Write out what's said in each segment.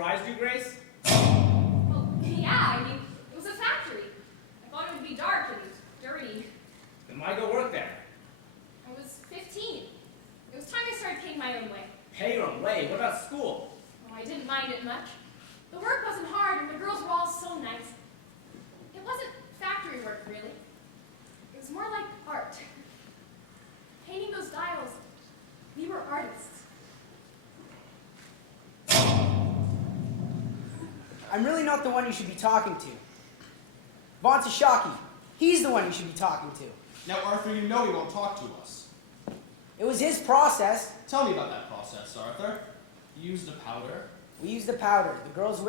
surprised you, Grace? Well, yeah, I mean, it was a factory. I thought it would be dark and dirty. Then why go work there? I was 15. It was time I started paying my own way. Pay your own way. What about school? Well, I didn't mind it much. The work wasn't hard, and the girls were all so nice. It wasn't factory work, really. It was more like art. Painting those dials, we were artists. I'm really not the one you should be talking to. Von Sashaki, he's the one you should be talking to. Now, Arthur, you know he won't talk to us. It was his process. Tell me about that process, Arthur. You used a powder. We used the powder. The girls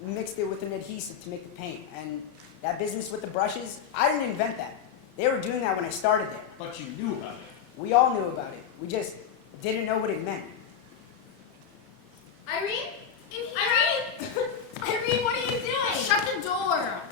mixed it with an adhesive to make the paint. And that business with the brushes, I didn't invent that. They were doing that when I started there. But you knew about it. We all knew about it. We just didn't know what it meant. Irene? Irene! Irene, what are you doing? Shut the door!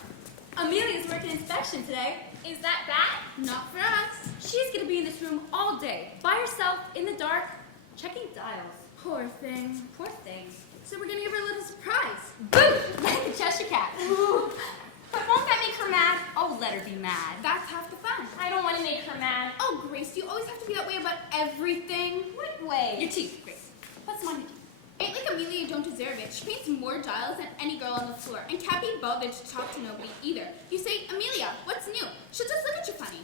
Amelia's working inspection today. Is that bad? Not for us. She's gonna be in this room all day, by herself, in the dark, checking dials. Poor thing. Poor thing. So we're gonna give her a little surprise. Boo! Like a Cheshire cat. But won't that make her mad? Oh, let her be mad. That's half the fun. I don't want to make her mad. Oh, Grace, you always have to be that way about everything. What way? Your teeth, Grace. What's my teeth? Ain't like Amelia, you don't deserve it. She paints more dials than any girl on the floor, and can't be bothered to talk to nobody either. You say, Amelia, what's new? She'll just look at you funny.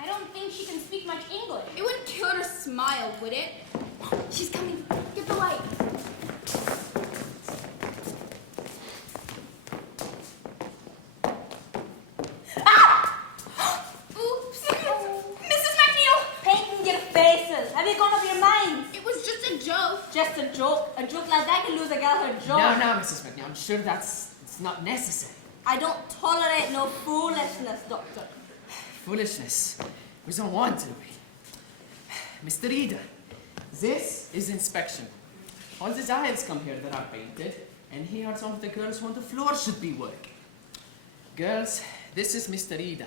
I don't think she can speak much English. It wouldn't kill her to smile, would it? She's coming. Get the light. Oops. Mrs. McNeil! Painting your faces. Have you gone off your minds? It was just a joke. Just a joke. A joke like that can lose a girl her joke. No, Mrs. McNeil, I'm sure it's not necessary. I don't tolerate no foolishness, Doctor. Foolishness. We don't want to. Mr. Ida, this is inspection. All the dials come here that are painted, and here are some of the girls who on the floor should be working. Girls, this is Mr. Ida,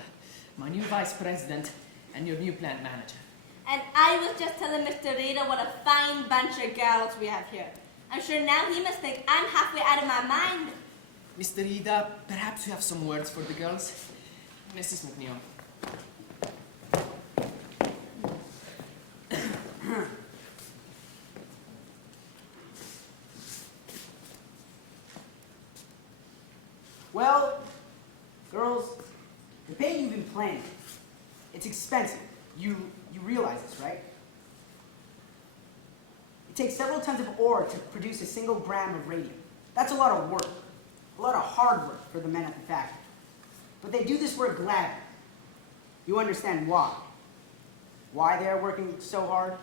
my new vice president and your new plant manager. And I was just telling Mr. Rita what a fine bunch of girls we have here. I'm sure now he must think I'm halfway out of my mind. Mr. Ida, perhaps you have some words for the girls? Mrs. McNeil. Well, girls, the paint you've been planning, it's expensive. You realize this, right? It takes several tons of ore to produce a single gram of radium. That's a lot of work, a lot of hard work for the men at the factory. But they do this work gladly. You understand why. Why they are working so hard?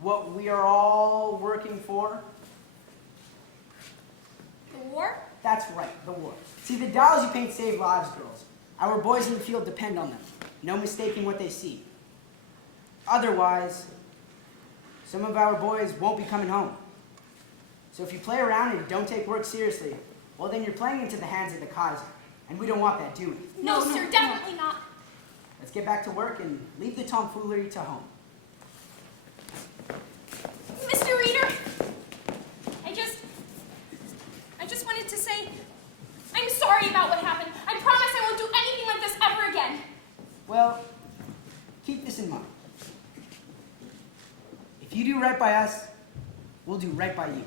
What we are all working for? The war? That's right, the war. See, the dials you paint save lives, girls. Our boys in the field depend on them. No mistaking what they see. Otherwise, some of our boys won't be coming home. So if you play around and don't take work seriously, well, then you're playing into the hands of the Kaiser. And we don't want that, do we? No, sir, definitely not. Let's get back to work and leave the tomfoolery to home. Mr. Reader, I just wanted to say, I'm sorry about what happened. I promise I won't do anything like this ever again. Well, keep this in mind. If you do right by us, we'll do right by you.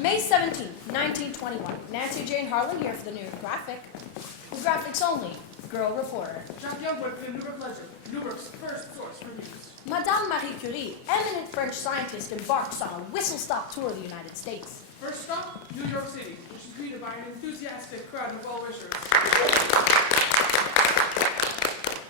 May 17th, 1921. Nancy Jane Harlan here for the new graphic. The graphics only. Girl reporter. Jacques Youngwood for the Newburgh Legend, Newburgh's first source for news. Madame Marie Curie, eminent French scientist, embarks on a whistle-stop tour of the United States. First stop, New York City, which is greeted by an enthusiastic crowd of well-wishers.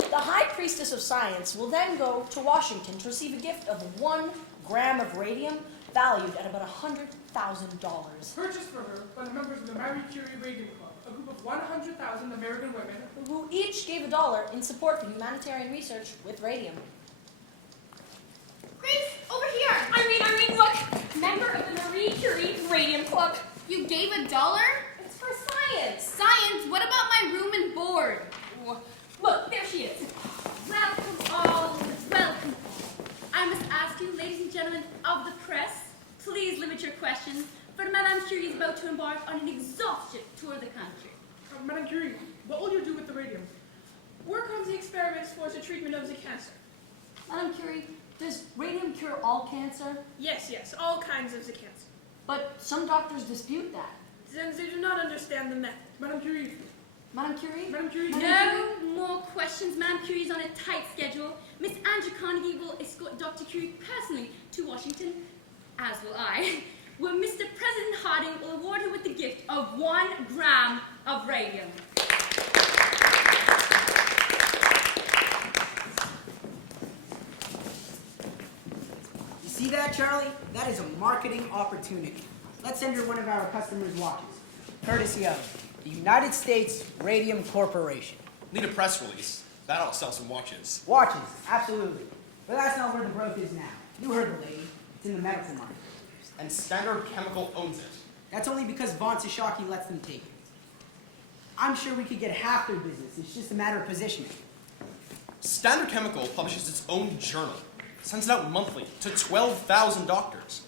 The High Priestess of Science will then go to Washington to receive a gift of 1 gram of radium valued at about $100,000. Purchased for her by the members of the Marie Curie Radium Club, a group of 100,000 American women. Who each gave $1 in support for humanitarian research with radium. Grace, over here! Irene, look! Member of the Marie Curie Radium Club. You gave $1? It's for science. Science? What about my room and board? Look, there she is. Welcome all, welcome all. I must ask you, ladies and gentlemen of the press, please limit your questions, for Madame Curie is about to embark on an exhaustive tour of the country. Madame Curie, what will you do with the radium? Work on the experiments for the treatment of the cancer. Madame Curie, does radium cure all cancer? Yes, all kinds of the cancer. But some doctors dispute that. Then they do not understand the method. Madame Curie. Madame Curie? Madame Curie. No more questions. Madame Curie is on a tight schedule. Miss Andrew Carnegie will escort Dr. Curie personally to Washington, as will I, where Mr. President Harding will award her with the gift of 1 gram of radium. You see that, Charlie? That is a marketing opportunity. Let's send her one of our customers' watches, courtesy of the United States Radium Corporation. Need a press release. That'll sell some watches. Watches, absolutely. But that's not where the growth is now. You heard the lady. It's in the medical market. And Standard Chemical owns it. That's only because Von Sashaki lets them take it. I'm sure we could get half their business. It's just a matter of positioning. Standard Chemical publishes its own journal. Sends it out monthly to 12,000 doctors.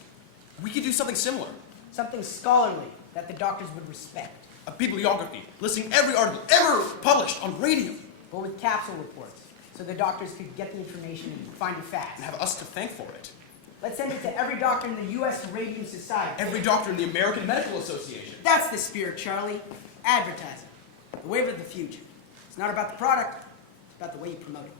We could do something similar. Something scholarly that the doctors would respect. A bibliography listing every article ever published on radium. But with capsule reports, so the doctors could get the information and find it fast. And have us to thank for it. Let's send it to every doctor in the U.S. Radium Society. Every doctor in the American Medical Association. That's the spirit, Charlie. Advertising. The wave of the future. It's not about the product, it's about the way you promote it.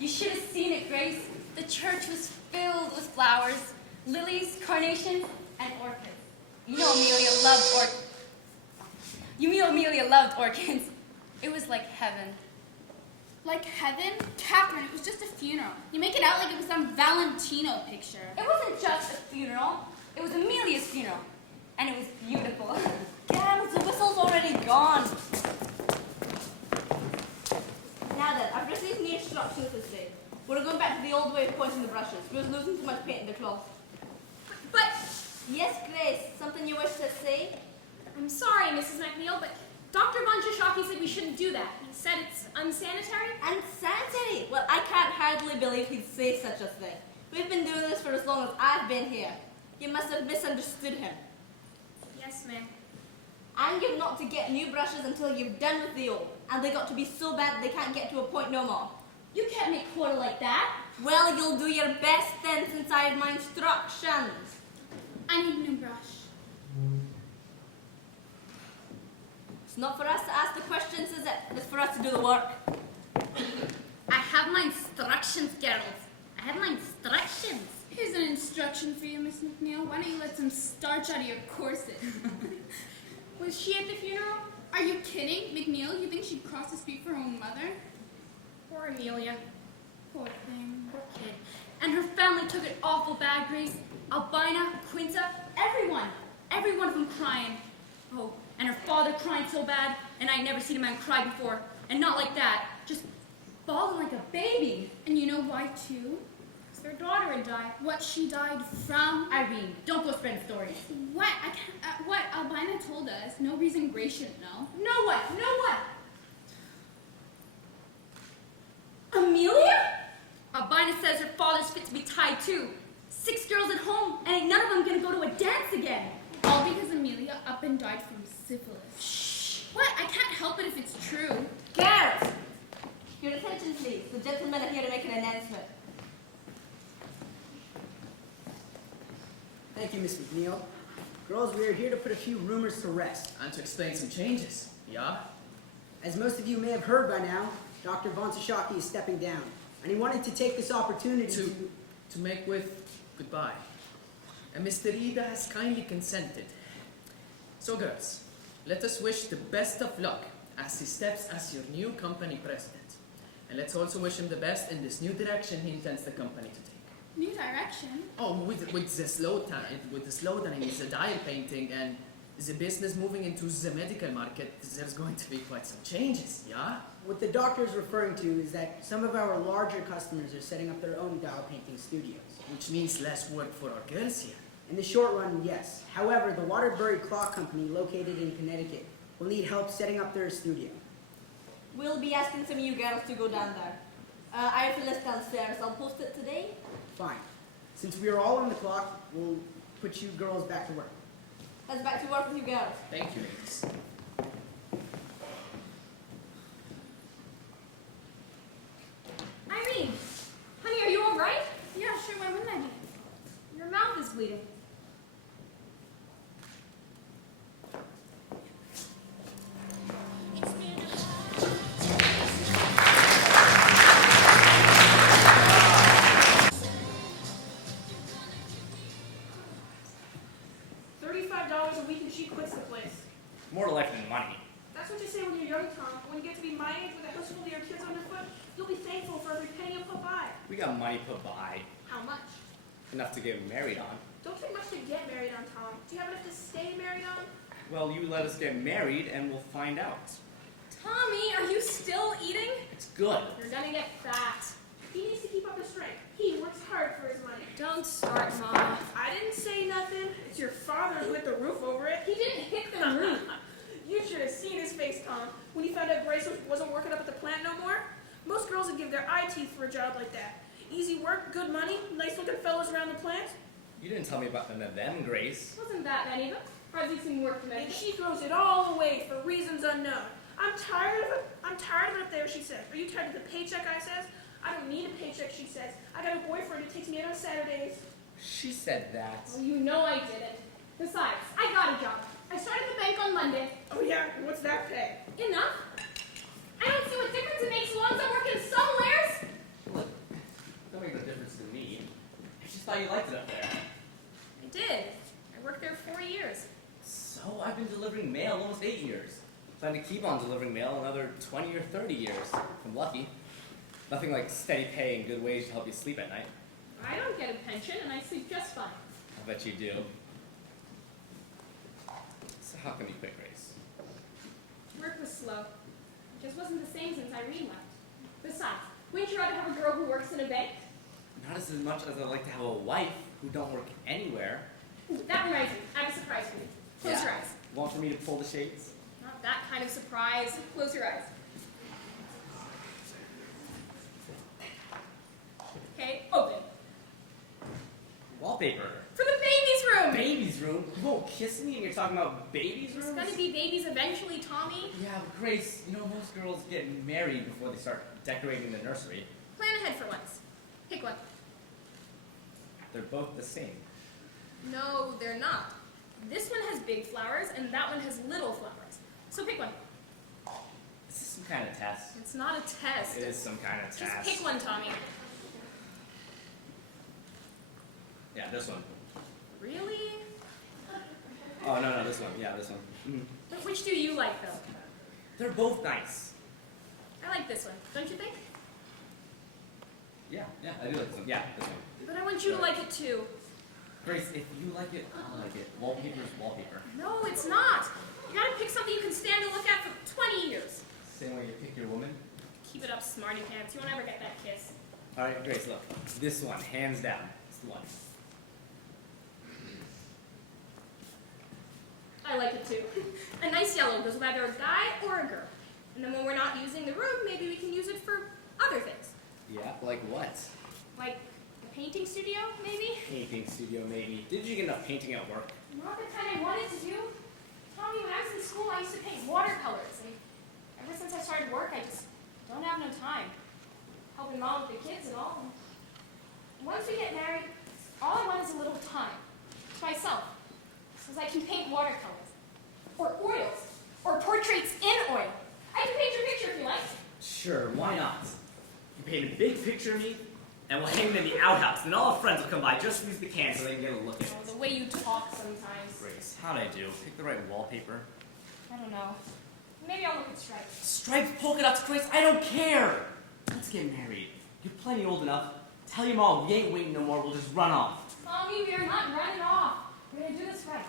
You should have seen it, Grace. The church was filled with flowers, lilies, carnations, and orchids. You know Amelia loved orchids. It was like heaven. Like heaven? Catherine, it was just a funeral. You make it out like it was some Valentino picture. It wasn't just a funeral. It was Amelia's funeral. And it was beautiful. Girls, the whistle's already gone. Now then, I've received new instructions this day. We're going back to the old way of pointing the brushes. We was losing too much paint in the cloth. But Yes, Grace, something you wish to say? I'm sorry, Mrs. McNeil, but Dr. Von Shashaki said we shouldn't do that. He said it's unsanitary. Unsanitary? Well, I can't hardly believe he'd say such a thing. We've been doing this for as long as I've been here. You must have misunderstood him. Yes, ma'am. And you're not to get new brushes until you've done with the old. And they got to be so bad they can't get to a point no more. You can't make quarter like that. Well, you'll do your best then since I have my instructions. I need a new brush. It's not for us to ask the questions, is it? It's for us to do the work. I have my instructions, girls. I have my instructions. Here's an instruction for you, Miss McNeil. Why don't you let some starch out of your corset? Was she at the funeral? Are you kidding? McNeil, you think she'd cross the street for her own mother? Poor Amelia. Poor thing. Poor kid. And her family took it awful bad, Grace. Albina, Quinta, everyone. Every one of them crying. Oh, and her father crying so bad, and I'd never seen a man cry before. And not like that. Just bawling like a baby. And you know why, too? Because their daughter had died. What she died from? Irene, don't go spreading stories. What? I can't. What? Albina told us. No reason Grace shouldn't know. No what? No what? Amelia? Albina says her father's fit to be tied too. 6 girls at home, and ain't none of them gonna go to a dance again. All because Amelia up and died from syphilis. Shh. What? I can't help it if it's true. Girls! Your attention, please. The gentlemen are here to make an announcement. Thank you, Miss McNeil. Girls, we are here to put a few rumors to rest. And to explain some changes. Yeah? As most of you may have heard by now, Dr. Von Sashaki is stepping down, and he wanted to take this opportunity To make with goodbye. And Mr. Ida has kindly consented. So girls, let us wish the best of luck as he steps as your new company president. And let's also wish him the best in this new direction he intends the company to take. New direction? Oh, with the slowdown in the dial painting and the business moving into the medical market, there's going to be quite some changes, yeah? What the doctor is referring to is that some of our larger customers are setting up their own dial painting studios. Which means less work for our girls here. In the short run, yes. However, the Waterbury Clock Company, located in Connecticut, will need help setting up their studio. We'll be asking some of you girls to go down there. I have a list downstairs. I'll post it today. Fine. Since we are all on the clock, we'll put you girls back to work. Let's back to work with you girls. Thank you, ladies. Irene! Honey, are you all right? Yeah, sure, why wouldn't I be? Your mouth is bleeding. $35 a week and she quits the place. More to life than money. That's what you say when you're young, Tom. When you get to be my age with a house full of your kids underfoot, you'll be thankful for every penny you put by. We got money put by. How much? Enough to get married on. Don't take much to get married on, Tom. Do you have enough to stay married on? Well, you let us get married and we'll find out. Tommy, are you still eating? It's good. You're gonna get fat. He needs to keep up his strength. He works hard for his money. Don't start, Ma. I didn't say nothing. It's your father who hit the roof over it. He didn't hit the roof. You should have seen his face, Tom, when he found out Grace wasn't working up at the plant no more. Most girls would give their eye teeth for a job like that. Easy work, good money, nice-looking fellows around the plant. You didn't tell me about none of them, Grace. Wasn't that many of them? Hardly some work to And mention. she throws it all away for reasons unknown. I'm tired of it. I'm tired of it up there, she says. Are you tired of the paycheck, I says? I don't need a paycheck, she says. I got a boyfriend who takes me out on Saturdays. She said that. Well, you know I didn't. Besides, I got a job. I started the bank on Monday. Oh yeah, and what's that pay? Enough. I don't see what difference it makes as long as I'm working somewheres. Look, don't make no difference to me. I just thought you liked it up there. I did. I worked there 4 years. So I've been delivering mail almost 8 years. Plan to keep on delivering mail another 20 or 30 years, if I'm lucky. Nothing like steady pay and good wage to help you sleep at night. I don't get a pension, and I sleep just fine. I bet you do. So how come you quit, Grace? Work was slow. It just wasn't the same since Irene left. Besides, wouldn't you rather have a girl who works in a bank? Not as much as I'd like to have a wife who don't work anywhere. Ooh, that reminds me. I have a surprise for you. Close your eyes. Want for me to pull the shades? Not that kind of surprise. Close your eyes. Okay, open. Wallpaper. For the baby's room! Baby's room? You won't kiss me and you're talking about baby's It's rooms? gonna be babies eventually, Tommy. Yeah, but Grace, you know most girls get married before they start decorating the nursery. Plan ahead for once. Pick one. They're both the same. No, they're not. This one has big flowers, and that one has little flowers. So pick one. Is this some kind of test? It's not a test. It is some kind of Just test. pick one, Tommy. Yeah, this one. Really? Oh, no, this one. Yeah, this one. Mhm. But which do you like, though? They're both nice. I like this one, don't you think? Yeah, I do like this one. Yeah, this one. But I want you to like it, too. Grace, if you like it, I'll like it. Wallpaper's wallpaper. No, it's not. You gotta pick something you can stand to look at for 20 years. Same way you pick your woman. Keep it up, smarty pants. You won't ever get that kiss. All right, Grace, look. This one, hands down. It's the one. I like it, too. A nice yellow goes with either a guy or a girl. And then when we're not using the room, maybe we can use it for other things. Yeah, like what? Like the painting studio, maybe? Painting studio, maybe. Did you get enough painting at work? Not the kind I wanted to do. Tommy, when I was in school, I used to paint watercolors. And ever since I started work, I just don't have no time. Helping mom with the kids and all. And once we get married, all I want is a little time to myself. So I can paint watercolors. Or oils. Or portraits in oil. I can paint your picture if you like. Sure, why not? You paint a big picture of me, and we'll hang it in the outhouse. Then all our friends will come by just to use the can so they can get a look at it. Oh, the way you talk sometimes. Grace, how'd I do? Pick the right wallpaper? I don't know. Maybe I'll look at stripes. Stripes, polka dots, Grace, I don't care! Let's get married. You're plenty old enough. Tell your mom we ain't waiting no more, we'll just run off. Mommy, we are not running off. We're going to do this right.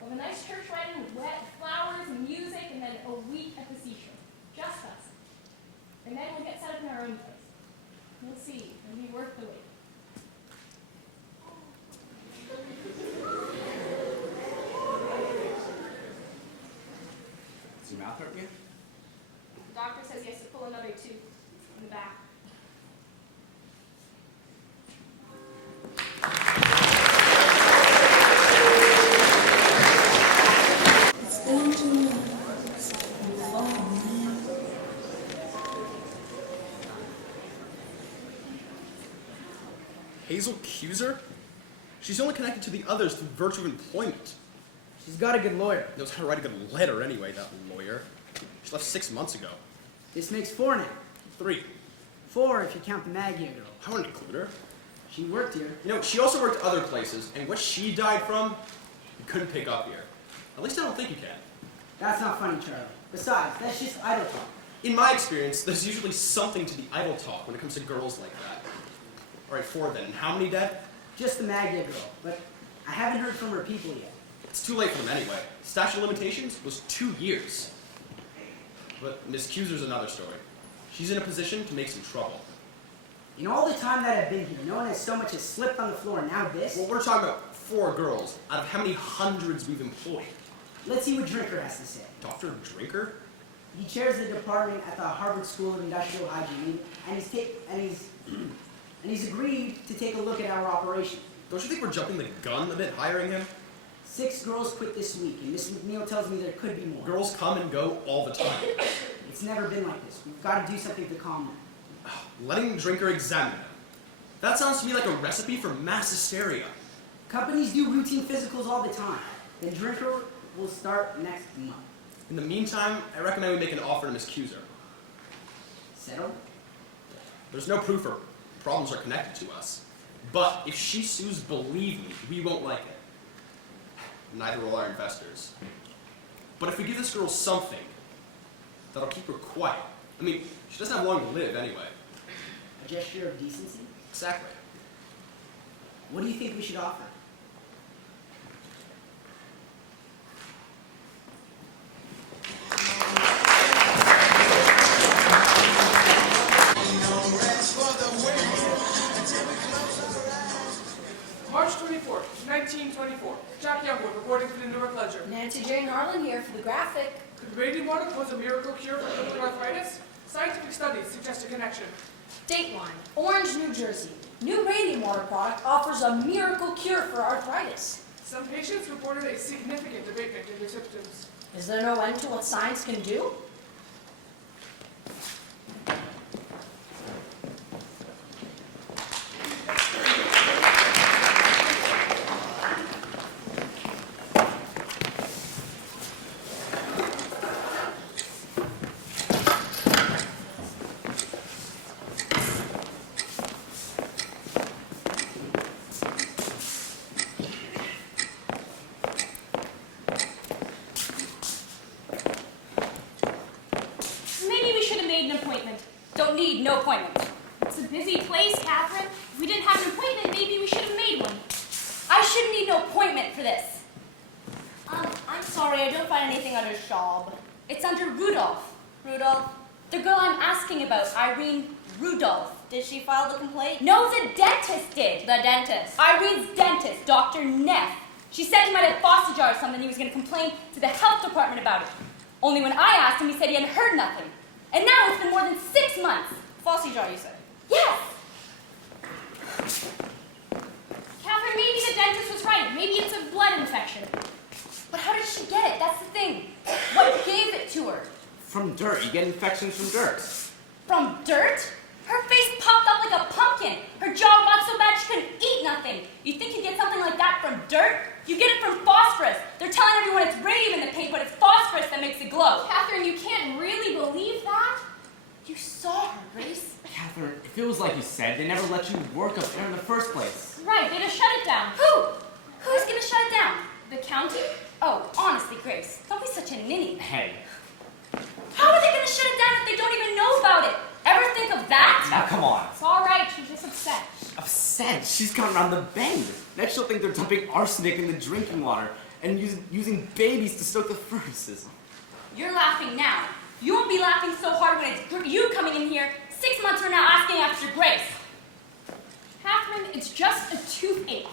We'll have a nice church wedding with wet flowers and music, and then a week at the seashore. Just us. And then we'll get set up in our own place. We'll see. It'll be worth the wait. Does your mouth hurt you? The doctor says he has to pull another tooth in the back. Hazel Cuser? She's only connected to the others through virtue of employment. She's got a good lawyer. Knows how to write a good letter anyway, that lawyer. She left 6 months ago. This makes 4 now. 3. 4 if you count the Maggie girl. I wouldn't include her. She worked here. You know, she also worked other places, and what she died from, you couldn't pick up here. At least I don't think you can. That's not funny, Charlie. Besides, that's just idle talk. In my experience, there's usually something to the idle talk when it comes to girls like that. All right, 4 then. And how many dead? Just the Maggie girl, but I haven't heard from her people yet. It's too late for them anyway. Statute of limitations was 2 years. But Miss Cuser's another story. She's in a position to make some trouble. In all the time that I've been here, no one has so much as slipped on the floor, and now this? Well, we're talking about 4 girls out of how many hundreds we've employed. Let's see what Drinker has to say. Dr. Drinker? He chairs the department at the Harvard School of Industrial Hygiene, and he's agreed to take a look at our operation. Don't you think we're jumping the gun a bit hiring him? 6 girls quit this week, and Miss McNeil tells me there could be more. Girls come and go all the time. It's never been like this. We've got to do something to calm them. Letting Drinker examine them. That sounds to me like a recipe for mass hysteria. Companies do routine physicals all the time. Then Drinker will start next month. In the meantime, I recommend we make an offer to Miss Cuser. Settled? There's no proof her problems are connected to us. But if she sues, believe me, we won't like it. Neither will our investors. But if we give this girl something, that'll keep her quiet. I mean, she doesn't have long to live anyway. A gesture of decency? Exactly. What do you think we should offer? March 24th, 1924. Jack Youngwood reporting for the Newark Ledger. Nancy Jane Harlan here for the graphic. Could radium water cause a miracle cure for rheumatoid arthritis? Scientific studies suggest a connection. Dateline, Orange, New Jersey. New radium water product offers a miracle cure for arthritis. Some patients reported a significant abatement in their symptoms. Is there no end to what science can do? Don't need no appointment. It's a busy place, Catherine. If we didn't have an appointment, maybe we should have made one. I shouldn't need no appointment for this. I'm sorry, I don't find anything under Schaub. It's under Rudolph. Rudolph? The girl I'm asking about, Irene Rudolph. Did she file the complaint? No, the dentist did. The dentist. Irene's dentist, Dr. Neff. She said he might have faucet jar or something. He was going to complain to the health department about it. Only when I asked him, he said he hadn't heard nothing. And now it's been more than 6 months. Faucet jar, you said? Yes. dentist was right. Maybe it's a blood infection. But how did she get it? That's the thing. What gave it to her? From dirt. You get infections from dirt. From dirt? Her face popped up like a pumpkin. Her jaw rots so bad she couldn't eat nothing. You think you get something like that from dirt? You get it from phosphorus. They're telling everyone it's radium in the paint, but it's phosphorus that makes it glow. Catherine, you can't really believe that? You saw her, Grace. Catherine, if it was like you said, they never let you work up there in the first place. Right, they just shut it down. Who? Who's gonna shut it down? The county? Oh, honestly, Grace, don't be such a ninny. Hey. How are they gonna shut it down if they don't even know about it? Ever think of that? Now, come on. It's all right, she's just upset. Upset? She's gone around the bend. Next she'll think they're dumping arsenic in the drinking water and using babies to stoke the furnaces. You're laughing now. You won't be laughing so hard when it's you coming in here 6 months from now asking after Grace. Catherine, it's just a toothache.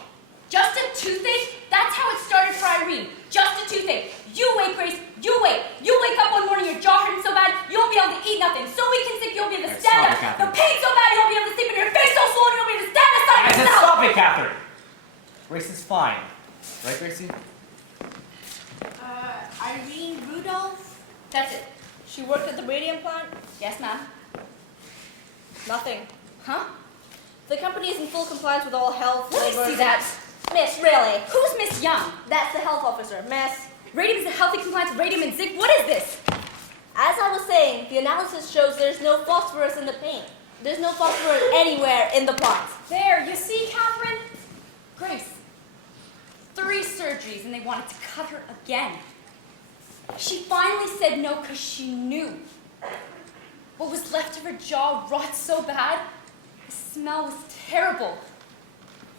Just a toothache? That's how it started for Irene. Just a toothache. You wait, Grace. You wait. You wake up one morning, your jaw hurting so bad, you won't be able to eat nothing. So weak and sick, you won't be able to stand up. The pain so bad, you won't be able to sleep, and your face so swollen, you won't be able to stand aside I said yourself. stop it, Catherine. Grace is fine. Right, Gracie? Irene Rudolph? That's it. She worked at the radium plant? Yes, ma'am. Nothing. Huh? The company is in full compliance with all health. Let me labor- see that. Miss, really? Who's Miss Young? That's the health officer. Miss. Radium is a healthy compliance with radium and zinc. What is this? As I was saying, the analysis shows there's no phosphorus in the paint. There's no phosphorus anywhere in the plant. There, you see, Catherine? Grace, 3 surgeries and they wanted to cut her again. She finally said no because she knew. What was left of her jaw rot so bad, the smell was terrible.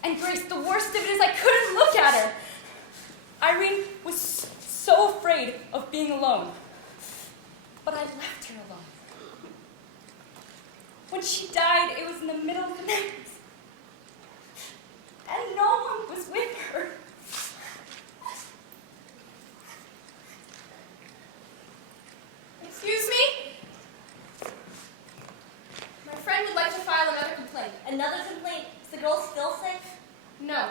And Grace, the worst of it is I couldn't look at her. Irene was so afraid of being alone. But I left her alone. When she died, it was in the middle of the night. And no one was with her. Excuse me? My friend would like to file another complaint. Another complaint. Is the girl still sick? No.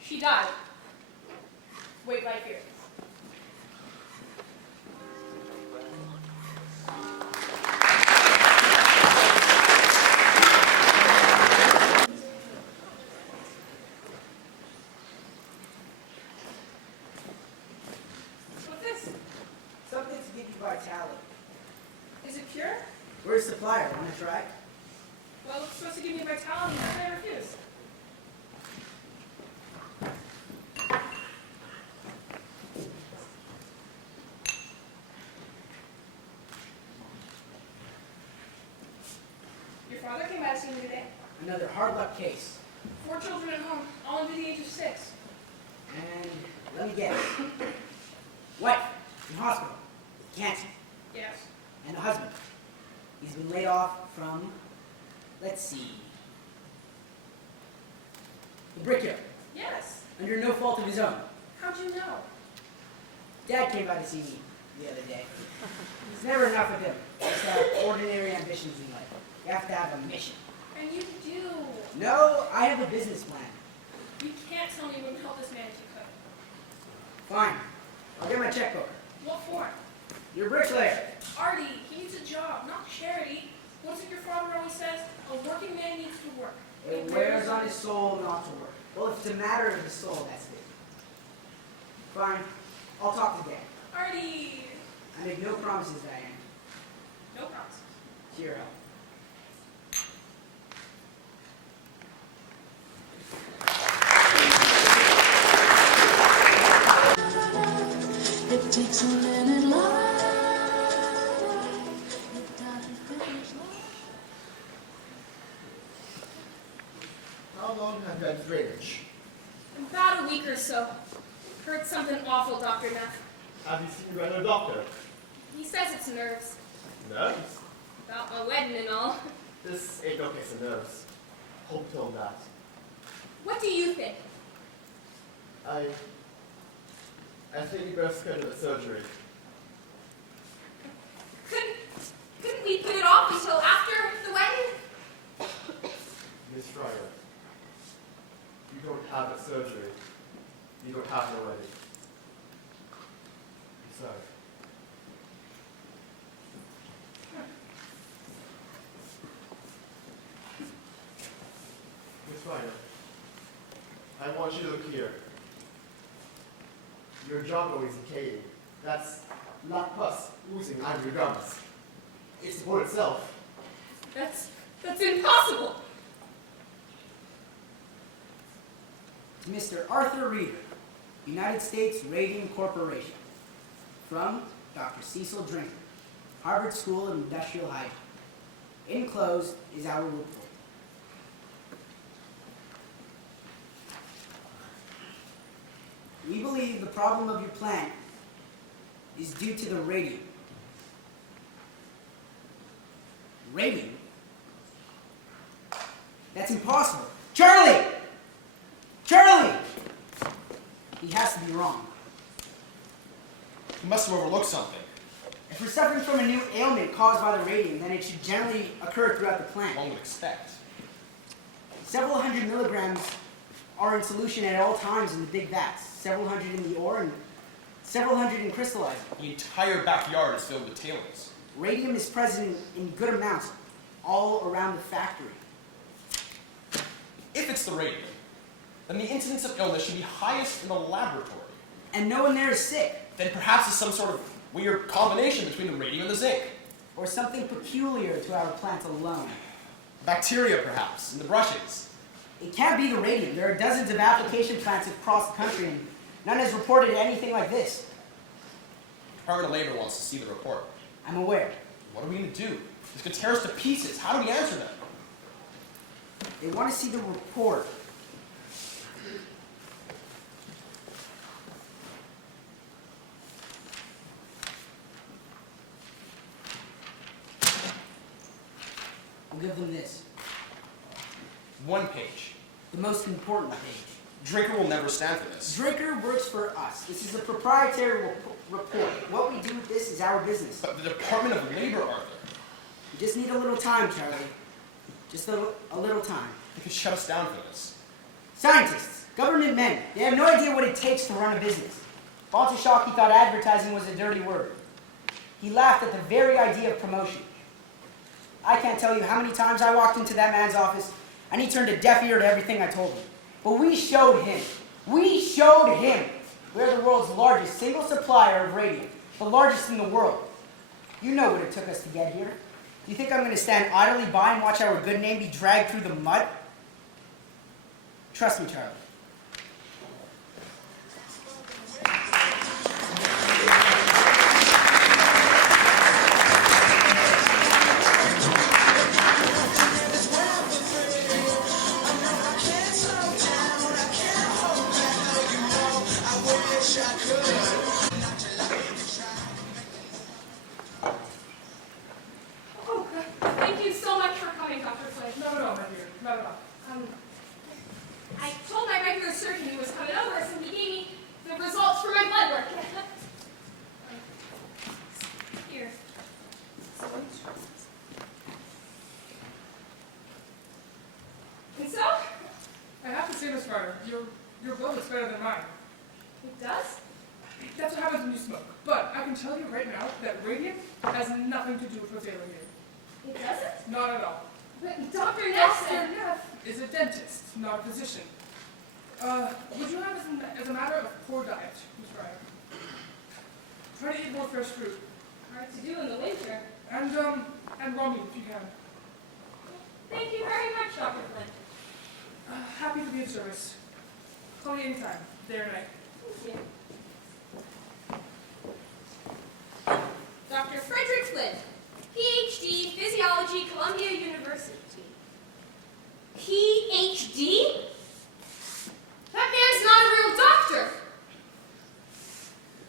She died. Wait right here. What's this? Something to give you vitality. Is it pure? We're a supplier. Want to try? Well, it's supposed to give me vitality, and I refuse. Your father came out to see me today. Another hard luck case. 4 children at home, all under the age of 6. And let me guess. Wife in hospital with cancer. Yes. And a husband. He's been laid off from, let's see, the brickyard. Yes. Under no fault of his own. How'd you know? Dad came by to see me the other day. It's never enough of him. Just have ordinary ambitions in life. You have to have a mission. And you do. No, I have a business plan. You can't tell me you wouldn't help this man if you could. Fine. I'll get my checkbook. What for? You're a bricklayer. Artie, he needs a job, not charity. What is it your father always says? A working man needs to work. It wears on his soul not to work. Well, if it's a matter of the soul, that's it. Fine. I'll talk to Dad. Artie! I make no promises, Diane. No promises. To your help. It takes a minute long. How long have you had drainage? About a week or so. Heard something awful, Dr. Neff. Have you seen your other doctor? He says it's nerves. Nerves? About my wedding and all. This ain't no case of nerves. Hope told that. What do you think? I think you better schedule a surgery. Couldn't we put it off until after the wedding? Miss Schreier. want you to look here. Your jungle is decaying. That's not pus oozing out of your gums. It's the board itself. That's impossible. To Mr. Arthur Reeder, United States Radium Corporation. From Dr. Cecil Drinker, Harvard School of Industrial Hygiene. Enclosed is our report. We believe the problem of your plant is due to the radium. Radium? That's impossible. Charlie! Charlie! He has to be wrong. You must have overlooked something. If we're suffering from a new ailment caused by the radium, then it should generally occur throughout the plant. One would expect. Several hundred milligrams are in solution at all times in the big vats. Several hundred in the ore and several hundred in crystallizing. The entire backyard is filled with tailings. Radium is present in good amounts all around the factory. If it's the radium, then the incidence of illness should be highest in the laboratory. And no one there is sick. Then perhaps it's some sort of weird combination between the radium and the zinc. Or something peculiar to our plant alone. Bacteria, perhaps, in the brushes. It can't be the radium. There are dozens of application plants across the country, and none has reported anything like this. Department of Labor wants to see the report. I'm aware. What are we going to do? This could tear us to pieces. How do we answer them? They want to see the report. I'll give them this. One page. The most important page. Drinker will never stand for this. Drinker works for us. This is a proprietary report. What we do with this is our business. But the Department of Labor, Arthur. You just need a little time, Charlie. Just a little time. They could shut us down for this. Scientists, government men, they have no idea what it takes to run a business. Baltashocky thought advertising was a dirty word. He laughed at the very idea of promotion. I can't tell you how many times I walked into that man's office and he turned a deaf ear to everything I told him. But we showed him. We're the world's largest single supplier of radium, the largest in the world. You know what it took us to get here. Do you think I'm going to stand idly by and watch our good name be dragged through the mud? Trust me, Charlie. Oh, thank you so much for coming, Dr. Flynn. Not at all, my dear. Not at all. I told my regular surgeon who was coming over, so he gave me the results for my blood work. Here. And so? I have to say, Miss Carter, your blood looks better than mine. It does? That's what happens when you smoke. But I can tell you right now that radium has nothing to do with what's ailing you. It doesn't? Not at all. But Dr. Nelson Is a dentist, not a physician. Would you have as a matter of poor diet, Miss Fryer? Try to eat more fresh fruit. hard to do in the winter. And raw meat if you can. Thank you very much, Dr. Flynn. Happy to be of service. Call me anytime, day or night. Thank you. Dr. Frederick Flynn, PhD, Physiology, Columbia University. PhD? That man's not a real doctor.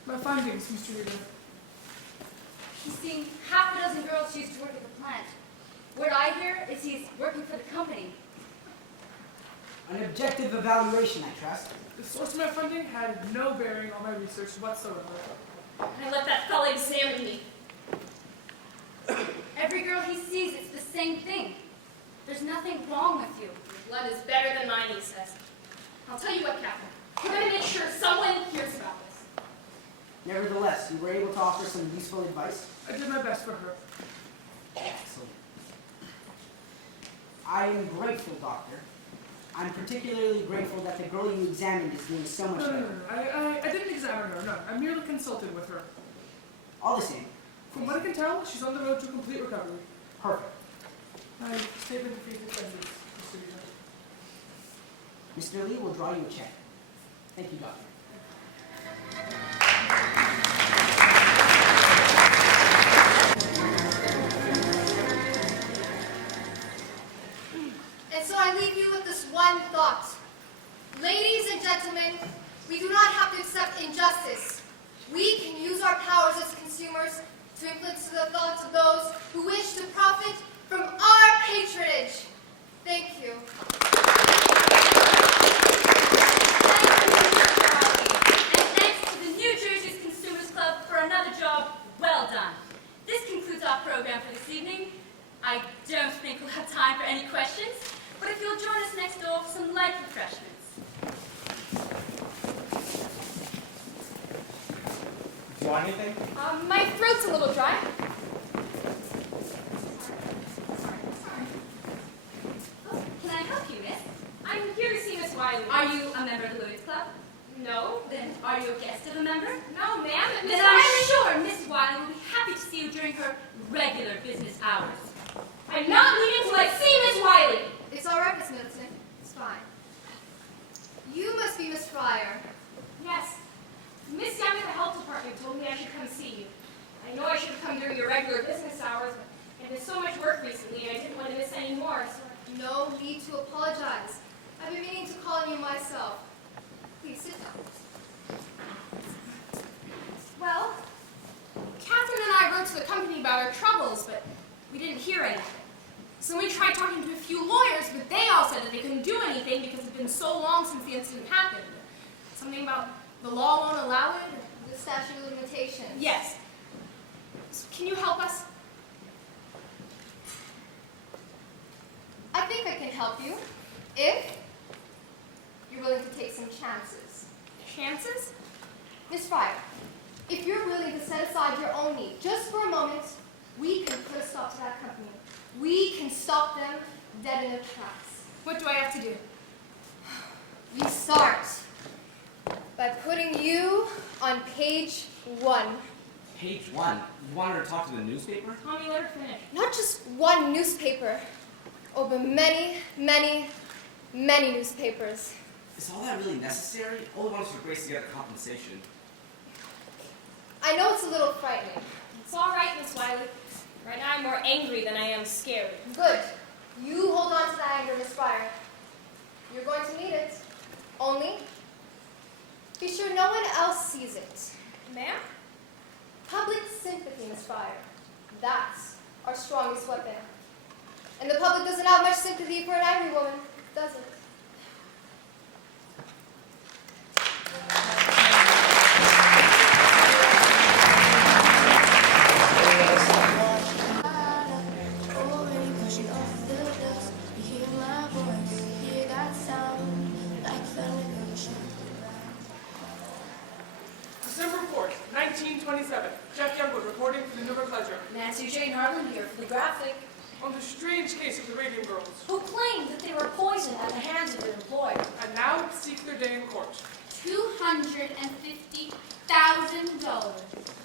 My findings, Mr. Reader. He's seen half a dozen girls she used to work at the plant. Word I hear is he's working for the company. An objective evaluation, I trust. The source of my funding had no bearing on my research whatsoever. I let that fella examine me. Every girl he sees, it's the same thing. There's nothing wrong with you. Your blood is better than mine, he says. I'll tell you what, Captain. We're going to make sure someone hears about this. Nevertheless, you were able to offer some useful advice. I did my best for her. Excellent. I am grateful, Doctor. I'm particularly grateful that the girl you examined is doing so much No, better. I didn't examine her, no. I merely consulted with her. All the same. From what I can tell, she's on the road to complete recovery. Perfect. My statement of fees expenses, Mr. Lee. Mr. Lee will draw you a check. Thank you, Doctor. And so I leave you with this one thought. Ladies and gentlemen, we do not have to accept injustice. We can use our powers as consumers to influence the thoughts of those who wish to profit from our patronage. Thank you. And thanks to the New Jersey's Consumers Club for another job well done. This concludes our program for this evening. I don't think we'll have time for any questions, but if you'll join us next door for some light refreshments. Do you want anything? My throat's a little dry. Oh, can I help you, miss? I'm here to see Miss Wiley. Are you a member of the Women's Club? No. Then are you a guest of a member? No, ma'am. Miss Then I'm Wiley. sure Miss Wiley will be happy to see you during her regular business hours. I'm not leaving till I see Miss Wiley. It's all right, Miss Middleton. It's fine. You must be Miss Fryer. Yes. Miss Young at the health department told me I should come see you. I know I should have come during your regular business hours, but I've been so much work recently, I didn't want to miss any more, so No need to apologize. I've been meaning to call on you myself. Please sit down. Well, Catherine and I wrote to the company about our troubles, but we didn't hear anything. So we tried talking to a few lawyers, but they all said that they couldn't do anything because it's been so long since the incident happened. Something about the law won't allow it? The statute of limitations. Yes. So can you help us? I think I can help you if you're willing to take some chances. Chances? Miss Fryer, if you're willing to set aside your own need just for a moment, we can put a stop to that company. We can stop them dead in their tracks. What do I have to do? We start by putting you on page 1. Page 1. You wanted her to talk to the newspaper? Tommy, let her finish. Not just one newspaper, but many, many, many newspapers. Is all that really necessary? All we want is for Grace to get a compensation. I know it's a little frightening. It's all right, Miss Wiley. Right now I'm more angry than I am scared. Good. You hold on to that anger, Miss Fryer. You're going to need it. Only, be sure no one else sees it. Ma'am? Public sympathy, Miss Fryer. That's our strongest weapon. And the public doesn't have much sympathy for an angry woman, does it? December 4th, 1927. Jeff Youngwood reporting for the New York Ledger. Nancy Jane Harlan here for the Graphic, On the strange case of the Radium girls. who claimed that they were poisoned at the hands of their employer. And now seek their day in court. $250,000.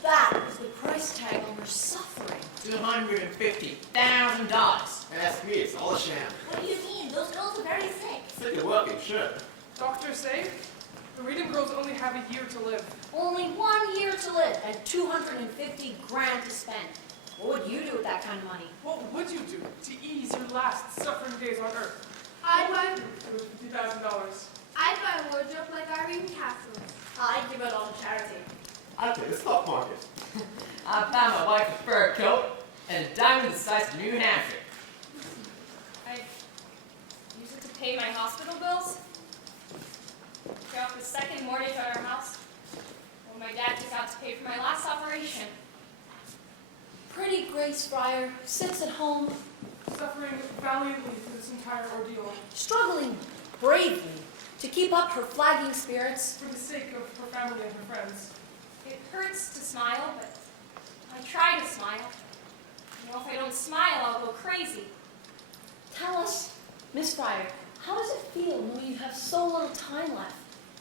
That is the price tag on their suffering. $250,000. Ask me, it's all a sham. What do you mean? Those girls are very sick. Sick of working, sure. Doctors say the Radium girls only have a year to live. Only 1 year to live and 250 grand to spend. What would you do with that kind of money? What would you do to ease your last suffering days on Earth? I'd buy $50,000. a wardrobe like Irene Castle. I'd give it all to charity. I'd play the stock market. I found my wife a fur coat and a diamond the size of New Hampshire. I use it to pay my hospital bills. Pay off the second mortgage on our house. Well, my dad took out to pay for my last operation. Pretty Grace Fryer sits at home, Suffering valiantly through this entire ordeal struggling bravely to keep up her flagging spirits. for the sake of her family and her friends. It hurts to smile, but I try to smile. You know, if I don't smile, I'll go crazy. Tell us, Miss Fryer, How does it feel knowing you have so little time left?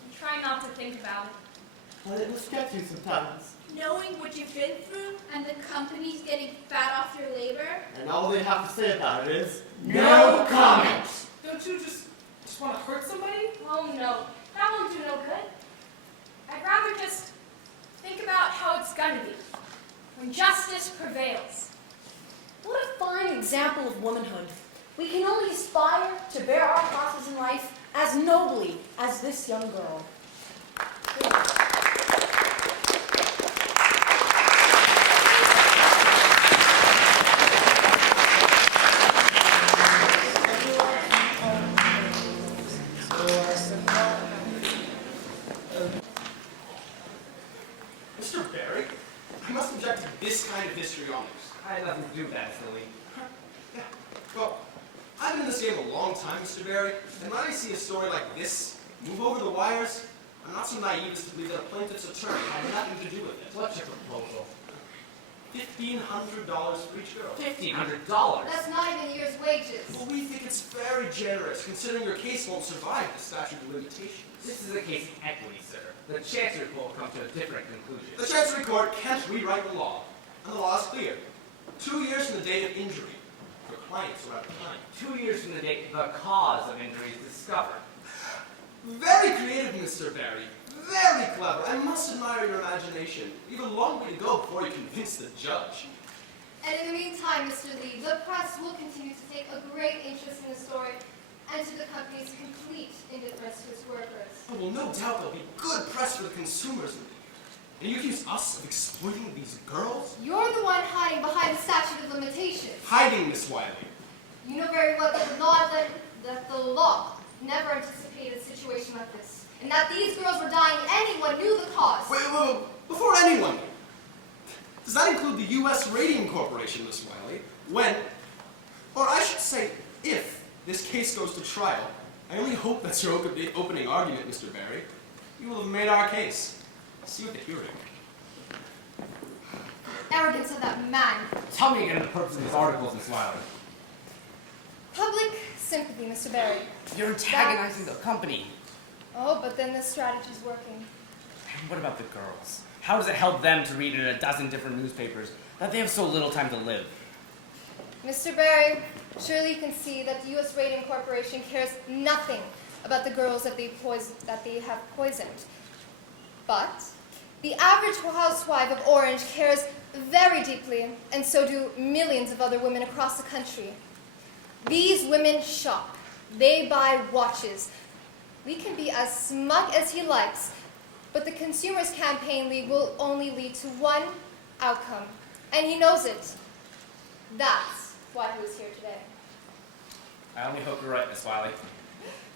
And try not to think about it. Well, it must get you sometimes. Knowing what you've been through and the company's getting fat off your labor. And all they have to say about it is, No comment. Don't you just want to hurt somebody? Oh no, that won't do no good. I'd rather just think about how it's gonna be when justice prevails. What a fine example of womanhood. We can only aspire to bear our crosses in life as nobly as this young girl. Mr. Barry, I must object to this kind of history honors. I had nothing to do with that, silly. Yeah, well, I've been in this game a long time, Mr. Barry, and when I see a story like this move over the wires, I'm not so naive as to believe that a plaintiff's attorney had nothing to do with it. What's your proposal? $1,500 for each girl. $1,500? That's not even a year's wages. Well, we think it's very generous, considering your case won't survive the statute of limitations. This is a case of equity, sir. The Chancery Court will come to a different conclusion. The Chancery Court can't rewrite the law, and the law is clear. 2 years from the date of injury. Your clients are out of time. 2 years from the date the cause of injury is discovered. Very creative, Mr. Barry. Very clever. I must admire your imagination. You have a long way to go before you convince the judge. And in the meantime, Mr. Lee, the press will continue to take a great interest in the story and to the company's complete indifference to its workers. Oh, well, no doubt there'll be good press for the consumers. And you accuse us of exploiting these girls? You're the one hiding behind the statute of limitations. Hiding, Miss Wiley. You know very well that the law never anticipated a situation like this, and that these girls were dying. Anyone knew the cause. Wait, before anyone. Does that include the U.S. Radium Corporation, Miss Wiley? When, or I should say, if this case goes to trial, I only hope that's your opening argument, Mr. Barry. You will have made our case. See you at the hearing. Arrogance of that man. Tell me again the purpose of these articles, Miss Wiley. Public sympathy, Mr. Barry. You're antagonizing the company. Oh, but then this strategy's working. And what about the girls? How does it help them to read in a dozen different newspapers that they have so little time to live? Mr. Barry, surely you can see that the U.S. Radium Corporation cares nothing about the girls that they have poisoned. But the average housewife of Orange cares very deeply, and so do millions of other women across the country. These women shop. They buy watches. We can be as smug as he likes, but the Consumers Campaign League will only lead to one outcome, and he knows it. That's why he was here today. I only hope you're right, Miss Wiley.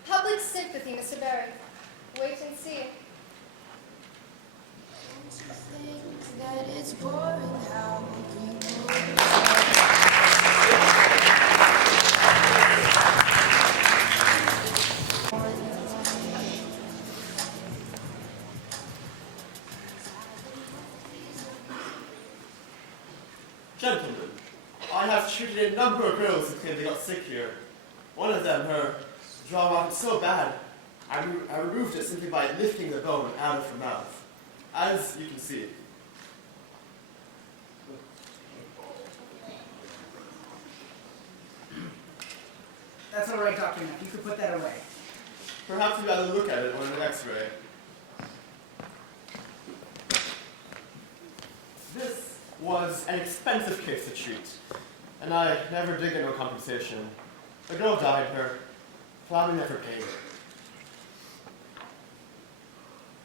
Public sympathy, Mr. Barry. Wait and see. That it's boring how we Gentlemen, I have treated a number of girls who claim they got sick here. One of them, her jaw was so bad, I removed it simply by lifting the bone out of her mouth. As you can see. That's all right, Dr. Neff. You could put that away. Perhaps we'd rather look at it on an x-ray. This was an expensive case to treat, and I never did get no compensation. The girl died, her family never paid.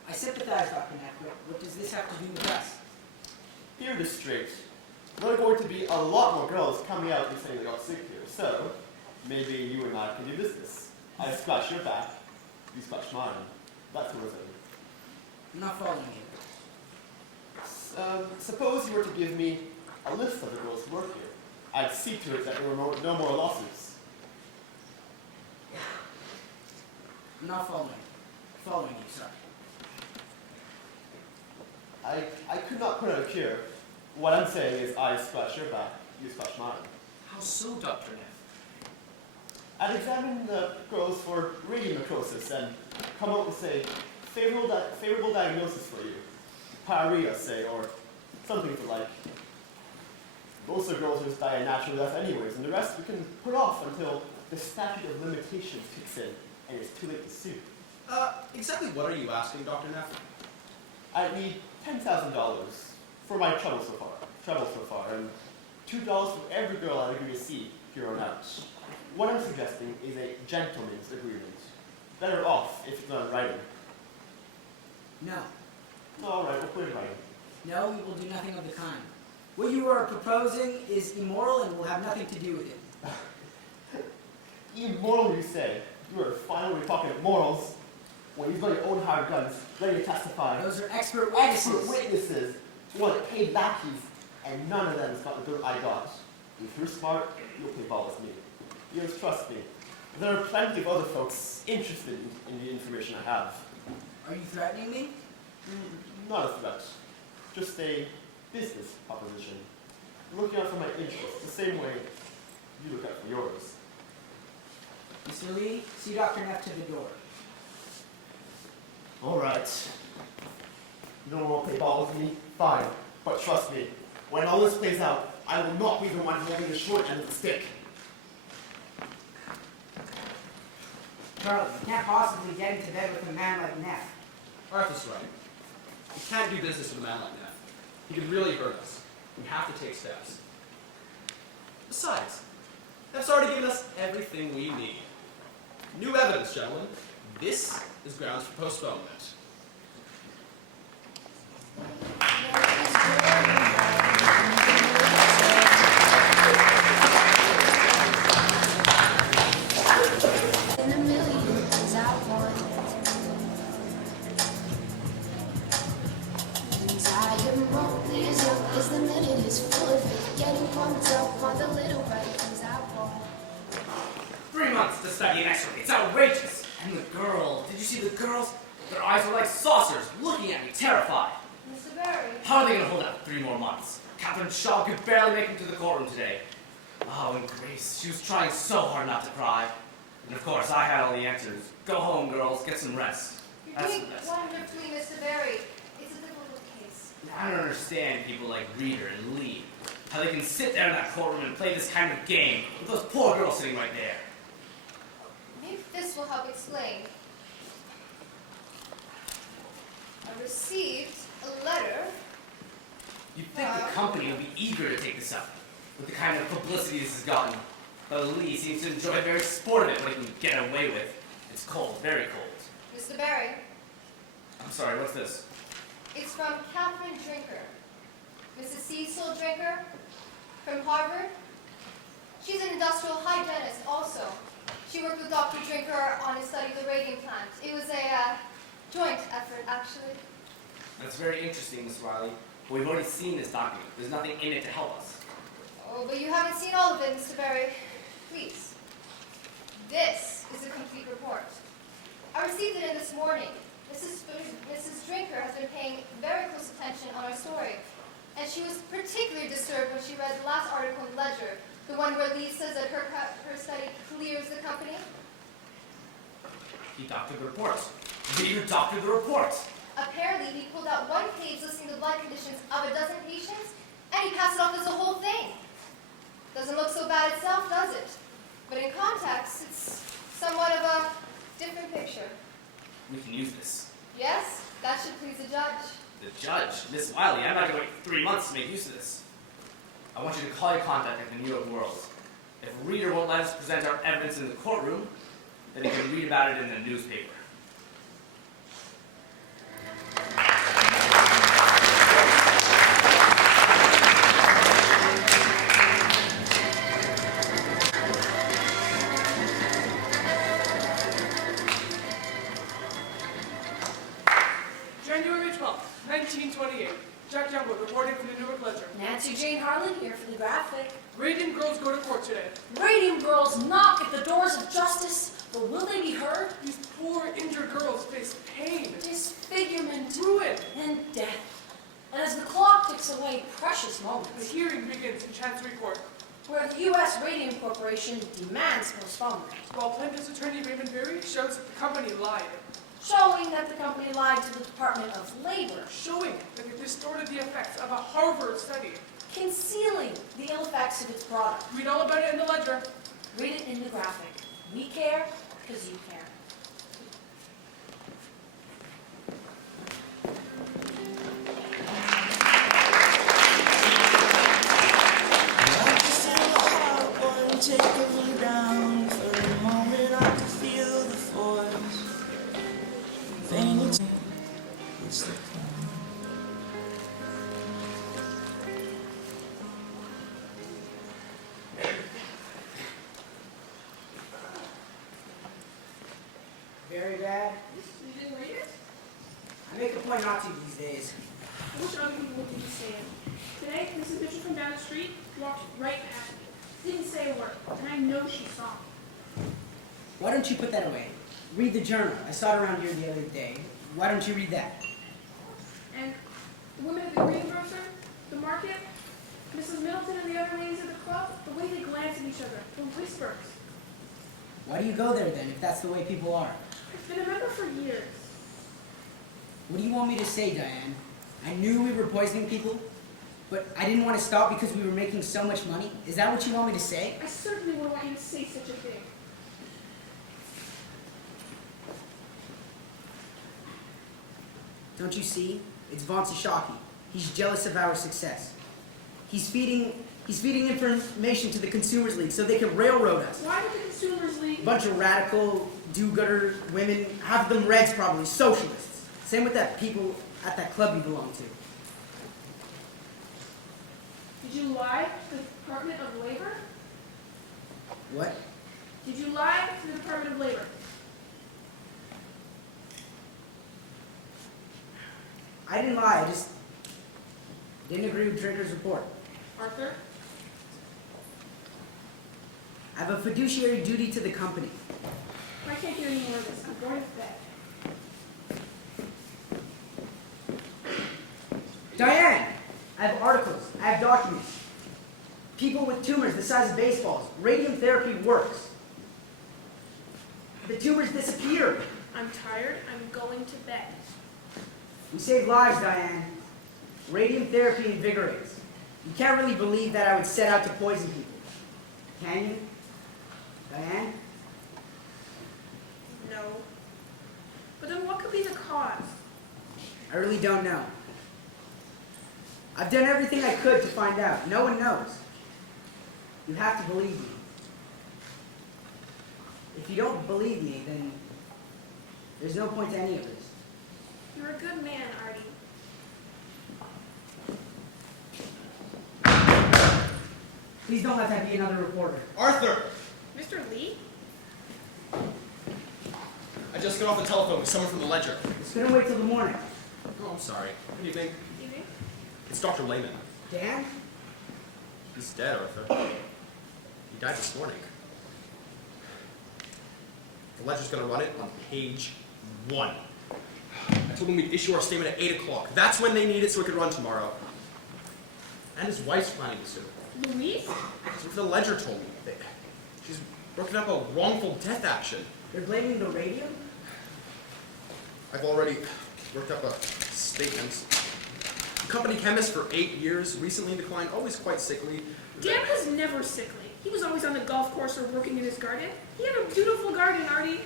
I sympathize, Dr. Neff, but what does this have to do with us? Hear this straight. There are going to be a lot more girls coming out and saying they got sick here, so maybe you and I can do business. I scratch your back, you scratch mine. That's what we're saying. I'm not following you. Suppose you were to give me a list of the girls who work here. I'd see to it that there were no more lawsuits. I'm not following you, sorry. I could not put out a cure. What I'm saying is I scratch your back, you scratch mine. How so, Dr. Neff? I'd examine the girls for radium necrosis and come up with a favorable diagnosis for you. Pyorrhea, say, or something of the like. Most of the girls just die a natural death anyways, and the rest we can put off until the statute of limitations kicks in and it's too late to sue. Exactly what are you asking, Dr. Neff? I need $10,000 for my trouble so far, and $2 for every girl I agree to see here on out. What I'm suggesting is a gentleman's agreement. Better off if it's not in writing. No. All right, we'll put it in writing. No, we will do nothing of the kind. What you are proposing is immoral and will have nothing to do with it. Immoral, you say? You are finally talking morals when you've got your own hired guns ready to testify. Those are expert witnesses. Expert witnesses. You want paid lackeys, and none of them has got the dirt I got. If you're smart, you'll play ball with me. You just trust me. There are plenty of other folks interested in the information I have. Are you threatening me? Not a threat. Just a business proposition. Looking out for my interests, the same way you look out for yours. Mr. Lee, see Dr. Neff to the door. All right. You don't want to play ball with me? Fine. But trust me, when all this plays out, I will not be the one holding the short end of the stick. Charlie, you can't possibly get into bed with a man like Neff. Arthur's right. We can't do business with a man like Neff. He could really hurt us. We have to take steps. Besides, Neff's already given us everything we need. New evidence, gentlemen. This is grounds for postponement. In a million things I want. Desire is the minute is full of it. Getting pumped up on the little right things I want. 3 months to study an X-ray. It's outrageous. And the girl, did you see the girls? Their eyes were like saucers, looking at me, terrified. Mr. Barry. How are they going to hold out 3 more months? Catherine Shaw could barely make it to the courtroom today. Oh, and Grace, she was trying so hard not to cry. And of course, I had all the answers. Go home, girls, get some rest. You're That's doing the best. wonderfully, Mr. Barry. It's a difficult case. I don't understand people like Reader and Lee. How they can sit there in that courtroom and play this kind of game with those poor girls sitting right there. Maybe this will help explain. I received a letter. You'd think the company would be eager to take this up, with the kind of publicity this has gotten. But Lee seems to enjoy very sport of it when he can get away with. It's cold, very cold. Mr. Barry, I'm sorry, what's this? it's from Catherine Drinker. Mrs. Cecil Drinker from Harvard. She's an industrial hygienist also. She worked with Dr. Drinker on his study of the radium plant. It was a joint effort, actually. That's very interesting, Miss Riley. But we've already seen this document. There's nothing in it to help us. Oh, but you haven't seen all of it, Mr. Barry. Please. This is a complete report. I received it in this morning. Mrs. Drinker has been paying very close attention on our story. And she was particularly disturbed when she read the last article in Ledger, the one where Lee says that her study clears the company. He doctored the report. Reader doctored the report. Apparently, he pulled out one page listing the blood conditions of a dozen patients, and he passed it off as the whole thing. Doesn't look so bad itself, does it? But in context, it's somewhat of a different picture. We can use this. Yes? That should please the judge. The judge? Miss Wiley, I'm not going to wait 3 months to make use of this. I want you to call your contact at the New York World. If Reader won't let us present our evidence in the courtroom, then he can read about it in the newspaper. January 12th, 1928. Jack Youngwood reporting from the Newark Ledger. Nancy Jane Harlan here for the graphic. Radium girls go to court today. Radium girls knock at the doors of justice, but will they be heard? These poor injured girls face pain, Disfigurement, ruin. and death. And as the clock ticks away precious The moments, hearing begins in Chancery Court. where the U.S. Radium Corporation demands postponement, While plaintiff's attorney Raymond Berry shows that the company lied, showing that the company lied to the Department of Labor, showing that it distorted the effects of a Harvard study. concealing the ill effects of its product. Read all about it in the ledger. Read it in the graphic. We care because you care. Taking me down for a moment, I could feel the force. Fainting, it's the point. Very bad. You didn't read it? I make a point not to these days. I wish other people would do the same. Today, Mrs. Mitchell from down the street walked right past me. Didn't say a word, and I know she saw me. Why don't you put that away? Read the journal. I saw it around here the other day. Why don't you read that? And the women at the greengrocer, the market, Mrs. Middleton and the other ladies at the club, the way they glance at each other, the whispers. Why do you go there then, if that's the way people are? I've been a member for years. What do you want me to say, Diane? I knew we were poisoning people, but I didn't want to stop because we were making so much money? Is that what you want me to say? I certainly wouldn't want you to say such a thing. Don't you see? It's Von Sashaki. He's jealous of our success. He's feeding information to the Consumers League so they can railroad us. Why would the Consumers League... A bunch of radical, do-gooder women, half of them Reds probably, socialists. Same with that people at that club you belong to. Did you lie to the Department of Labor? What? Did you lie to the Department of Labor? I didn't lie, I just didn't agree with Trigger's report. Arthur? I have a fiduciary duty to the company. I can't hear any more of this. I'm going to bed. Diane! I have articles, I have documents. People with tumors the size of baseballs. Radium therapy works. The tumors disappear. I'm tired. I'm going to bed. We save lives, Diane. Radium therapy invigorates. You can't really believe that I would set out to poison people. Can you? Diane? No. But then what could be the cause? I really don't know. I've done everything I could to find out. No one knows. You have to believe me. If you don't believe me, then there's no point to any of this. You're a good man, Artie. Please don't let that be another reporter. Arthur! Mr. Lee? I just got off the telephone with someone from the Ledger. It's gonna wait till the morning. Oh, I'm sorry. Good evening. Evening? It's Dr. Lehman. Dan? He's dead, Arthur. He died this morning. The Ledger's gonna run it on page 1. I told him we'd issue our statement at 8 o'clock. That's when they need it so it could run tomorrow. And his wife's planning to sue. Louise? That's what the Ledger told me. She's broken up a wrongful death action. They're blaming the radium? I've already worked up a statement. The company chemist for 8 years, recently in decline, always quite sickly. Dan was never sickly. He was always on the golf course or working in his garden. He had a beautiful garden, Artie.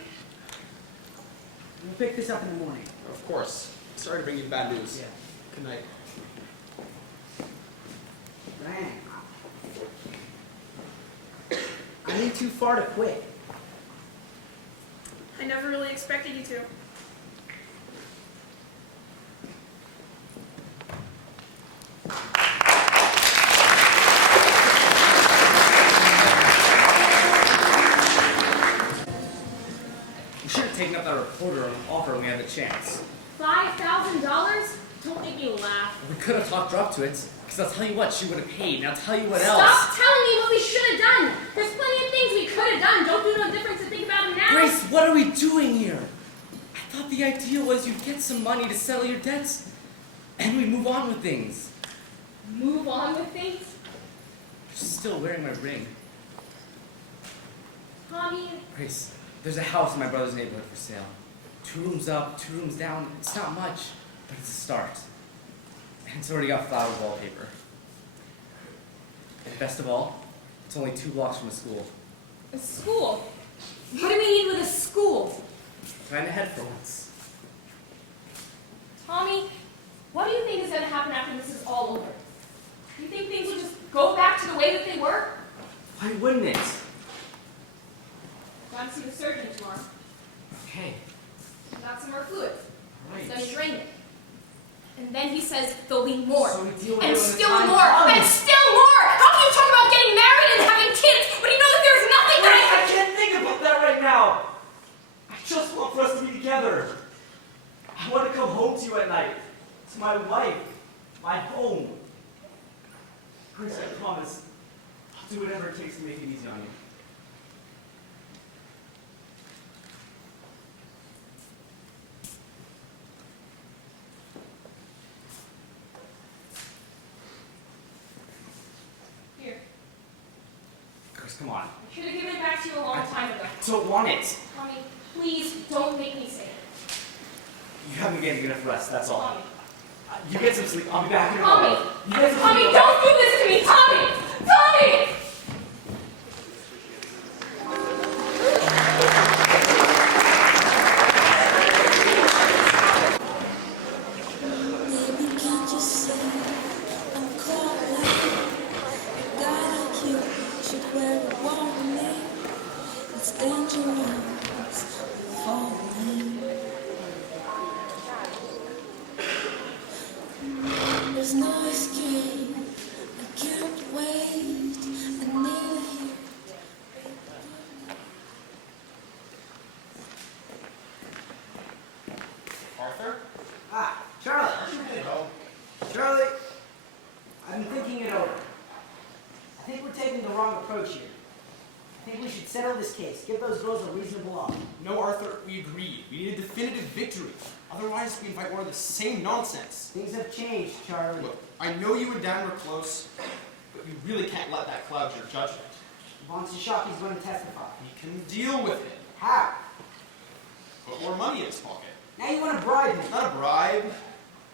We'll pick this up in the morning. Of course. Sorry to bring you bad news. Yeah. Good night. Diane, I ain't too far to quit. I never really expected you to. We should have taken up that reporter offer when we had the chance. $5,000? Don't make me laugh. We could have talked her up to it, because I'll tell you what, she would have paid, and I'll tell you what else. Stop telling me what we should have done. There's plenty of things we could have done. Don't do no difference to think about them now. Grace, what are we doing here? I thought the idea was you'd get some money to settle your debts, and we move on with things. Move on with things? Just still wearing my ring. Tommy, Grace, there's a house in my brother's neighborhood for sale. 2 rooms up, 2 rooms down. It's not much, but it's a start. And it's already got flower wallpaper. And best of all, it's only 2 blocks from a school. a school. What do we need with a school? Plan ahead for once. Tommy, what do you think is going to happen after this is all over? Do you think things will just go back to the way that they were? Why wouldn't it? Got to see the surgeon tomorrow. Okay, Got some more fluid. right. He's going to drain it. And then he says there'll be more. So we deal with it And when the still time more. comes. And still more. How can you talk about getting married and having kids when you know that there's nothing that I can't think about that right now. I just want for us to be together. I want to come home to you at night. To my wife. My home. Grace, I promise. I'll do whatever it takes to make it easy on you. Here. Grace, come on. I should have given it back to you a long time ago. I don't want it. Tommy, please don't make me say it. You haven't getting enough rest, that's all. Tommy. You get some sleep. I'll be back in a Tommy! moment. You get some Tommy, sleep. don't do this to me! Tommy! Tommy! Baby, can't you see I'm caught like a guy like you should wear a warning? It's dangerous, falling. There's no escape. I can't wait. I need you. Arthur? Ah, Charlie. Aren't you headed home? Charlie, I've been thinking it over. I think we're taking the wrong approach here. I think we should settle this case. Give those girls a reasonable offer. No, Arthur, we agreed. We need a definitive victory. Otherwise, we invite more of the same nonsense. Things have changed, Charlie. Look, I know you and Dan were close, but you really can't let that cloud your judgment. Von Sashaki's going to testify. We can deal with it. How? Put more money in his pocket. Now you want to bribe him. Not a bribe.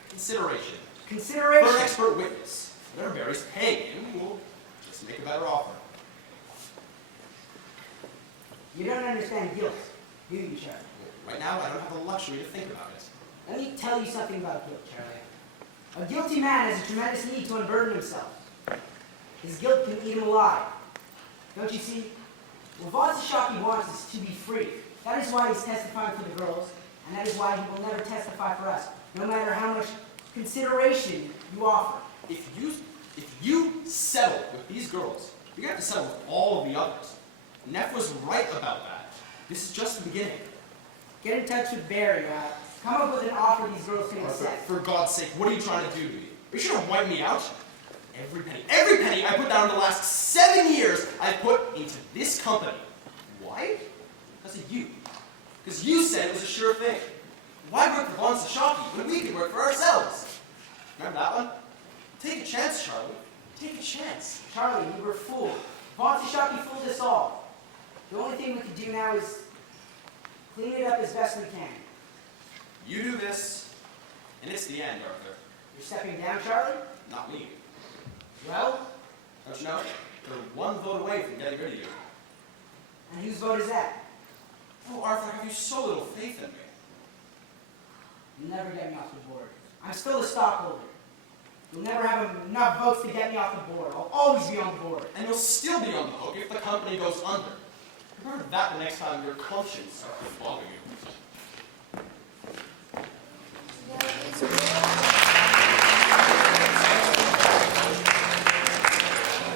Consideration. Consideration. For an expert witness. Whatever Barry's paying him, we'll just make a better offer. You don't understand guilt, do you, Charlie? Right now, I don't have the luxury to think about it. Let me tell you something about guilt, Charlie. A guilty man has a tremendous need to unburden himself. His guilt can eat him alive. Don't you see? What Von Sashaki wants is to be free. That is why he's testifying for the girls, and that is why he will never testify for us, no matter how much consideration you offer. If you settle with these girls, you're going to have to settle with all of the others. Neff was right about that. This is just the beginning. Get in touch with Barry. Come up with an offer these girls can Arthur, accept. for God's sake, what are you trying to do to me? Are you trying to wipe me out? Every penny I put down in the last 7 years, I've put into this company. Why? Because of you. Because you said it was a sure thing. Why work for Von Sashaki when we can work for ourselves? Remember that one? Take a chance, Charlie. Take a chance. Charlie, you were fooled. Von Sashaki fooled us all. The only thing we can do now is clean it up as best we can. You do this, and it's the end, Arthur. You're stepping down, Charlie? Not me. Well, Don't you know? They're one vote away from getting rid of you. and whose vote is that? Oh, Arthur, have you so little faith in me? You'll never get me off the board. I'm still a stockholder. You'll never have enough votes to get me off the board. I'll always be on the board. And you'll still be on the hook if the company goes under. Remember that the next time your conscience starts to bother you.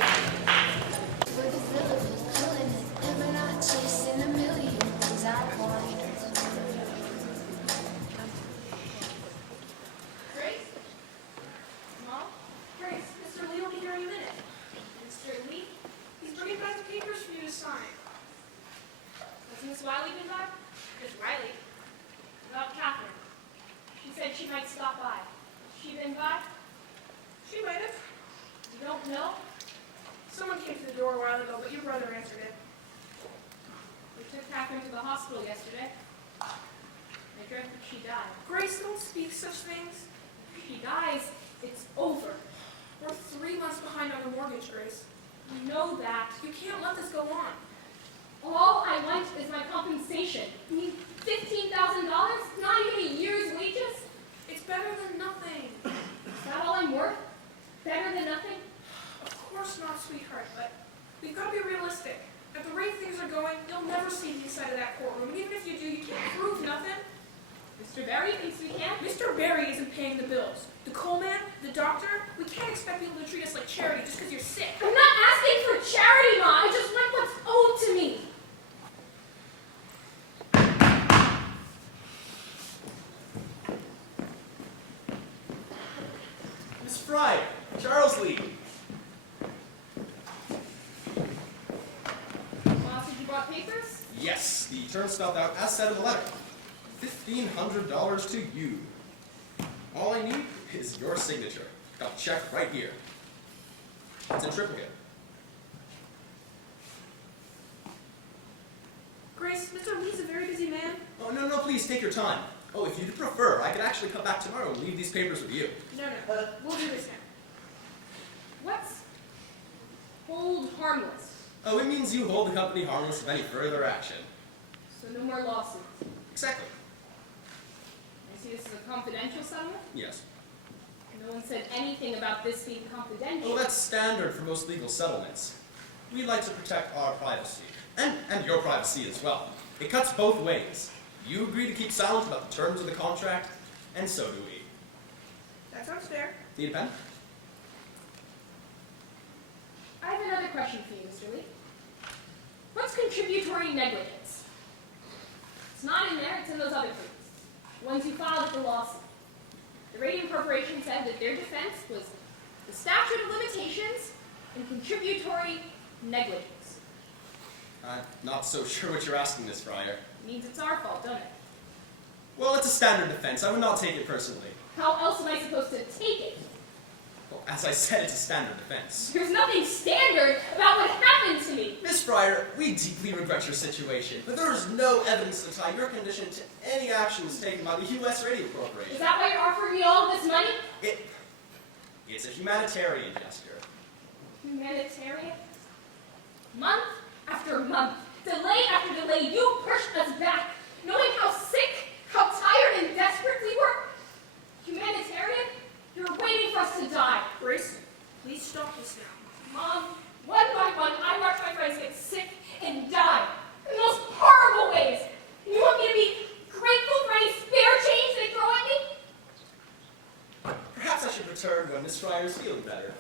For the thrill of it, killing it, and we're not chasing a million things I want. Grace? Mom? Grace, Mr. Lee will be here in a minute. Mr. Lee? He's bringing back the papers for you to sign. Has Miss Wiley been back? Miss Riley? About Catherine. She said she might stop by. Has she been by? She might have. You don't know? Someone came to Catherine to the hospital yesterday. I dreamt that she died. Grace, don't speak such things. If she dies, it's over. We're 3 months behind on the mortgage, Grace. You know that. You can't let this go on. All I want is my compensation. I mean, $15,000? Not even a year's wages? It's better than nothing. Is that all I'm worth? Better than nothing? Of course not, sweetheart, but we've got to be realistic. At the rate things are going, you'll never see the inside of that courtroom. And even if you do, you can't prove nothing. Mr. Berry thinks we can. Mr. Berry isn't paying the bills. The coal man, the doctor, we can't expect people to treat us like charity just because you're sick. I'm not asking for charity, Ma. I just want what's owed to me. Miss Fry, Charles Lee. Ma said you brought papers? Yes, the term spelled out as said in the letter. $1,500 to you. All I need is your signature. Got a check right here. It's in triplicate. Grace, Mr. Lee's a very busy man. Oh, no, please, take your time. Oh, if you'd prefer, I could actually come back tomorrow and leave these papers with you. No, we'll do this now. What's hold harmless? Oh, it means you hold the company harmless of any further action. So no more lawsuits. Exactly. I see this is a confidential settlement? Yes. No one said anything about this being confidential. Oh, that's standard for most legal settlements. We like to protect our privacy. And your privacy as well. It cuts both ways. You agree to keep silent about the terms of the contract, and so do we. That sounds fair. Need a pen? I have another question for you, Mr. Lee. What's contributory negligence? It's not in there, it's in those other things. Ones you filed at the lawsuit. The Radium Corporation said that their defense was the statute of limitations and contributory negligence. I'm not so sure what you're asking, Miss Fryer. It means it's our fault, doesn't it? Well, it's a standard defense. I would not take it personally. How else am I supposed to take it? Well, as I said, it's a standard defense. There's nothing standard about what happened to me. Miss Fryer, we deeply regret your situation, but there is no evidence to tie your condition to any actions taken by the U.S. Radium Corporation. Is that why you're offering me all of this money? It's a humanitarian gesture. Humanitarian? Month after month, delay after delay, you pushed us back, knowing how sick, how tired and desperate we were. Humanitarian? You're waiting for us to die. Grace, please stop this now. Mom, one by one, I watched my friends get sick and die in the most horrible ways. And you want me to be grateful for any spare change they throw at me? Perhaps I should return when Miss Fryer is feeling better.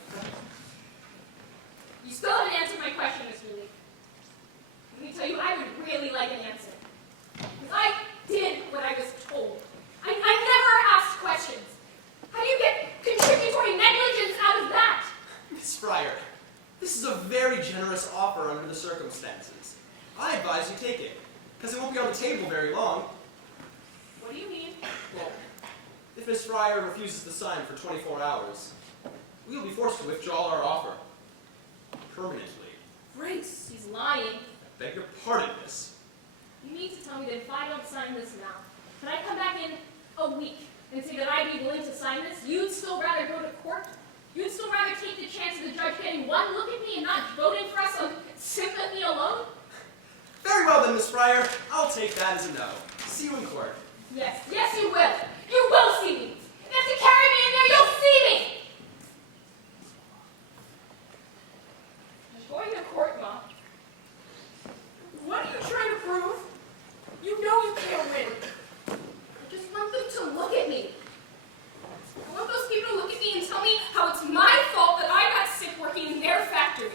You still haven't answered my question, Mr. Lee. Let me tell you, I would really like an answer. Because I did what I was told. I never asked questions. How do you get contributory negligence out of that? Miss Fryer, this is a very generous offer under the circumstances. I advise you take it, because it won't be on the table very long. What do you mean? Well, if Miss Fryer refuses to sign for 24 hours, we will be forced to withdraw our offer. Permanently. Grace! He's lying. Beg your pardon, miss. You need to tell me that if I don't sign this now, can I come back in a week and say that I'd be willing to sign this? You'd still rather go to court? You'd still rather take the chance of the judge getting one look at me and not voting for us on sympathy alone? Very well then, Miss Fryer. I'll take that as a no. See you in court. Yes, you will. You will see me. If you have to carry me in there, you'll see me. You're going to court, Mom. What are you trying to prove? You know you can't win. I just want them to look at me. I want those people to look at me and tell me how it's my fault that I got sick working in their factory.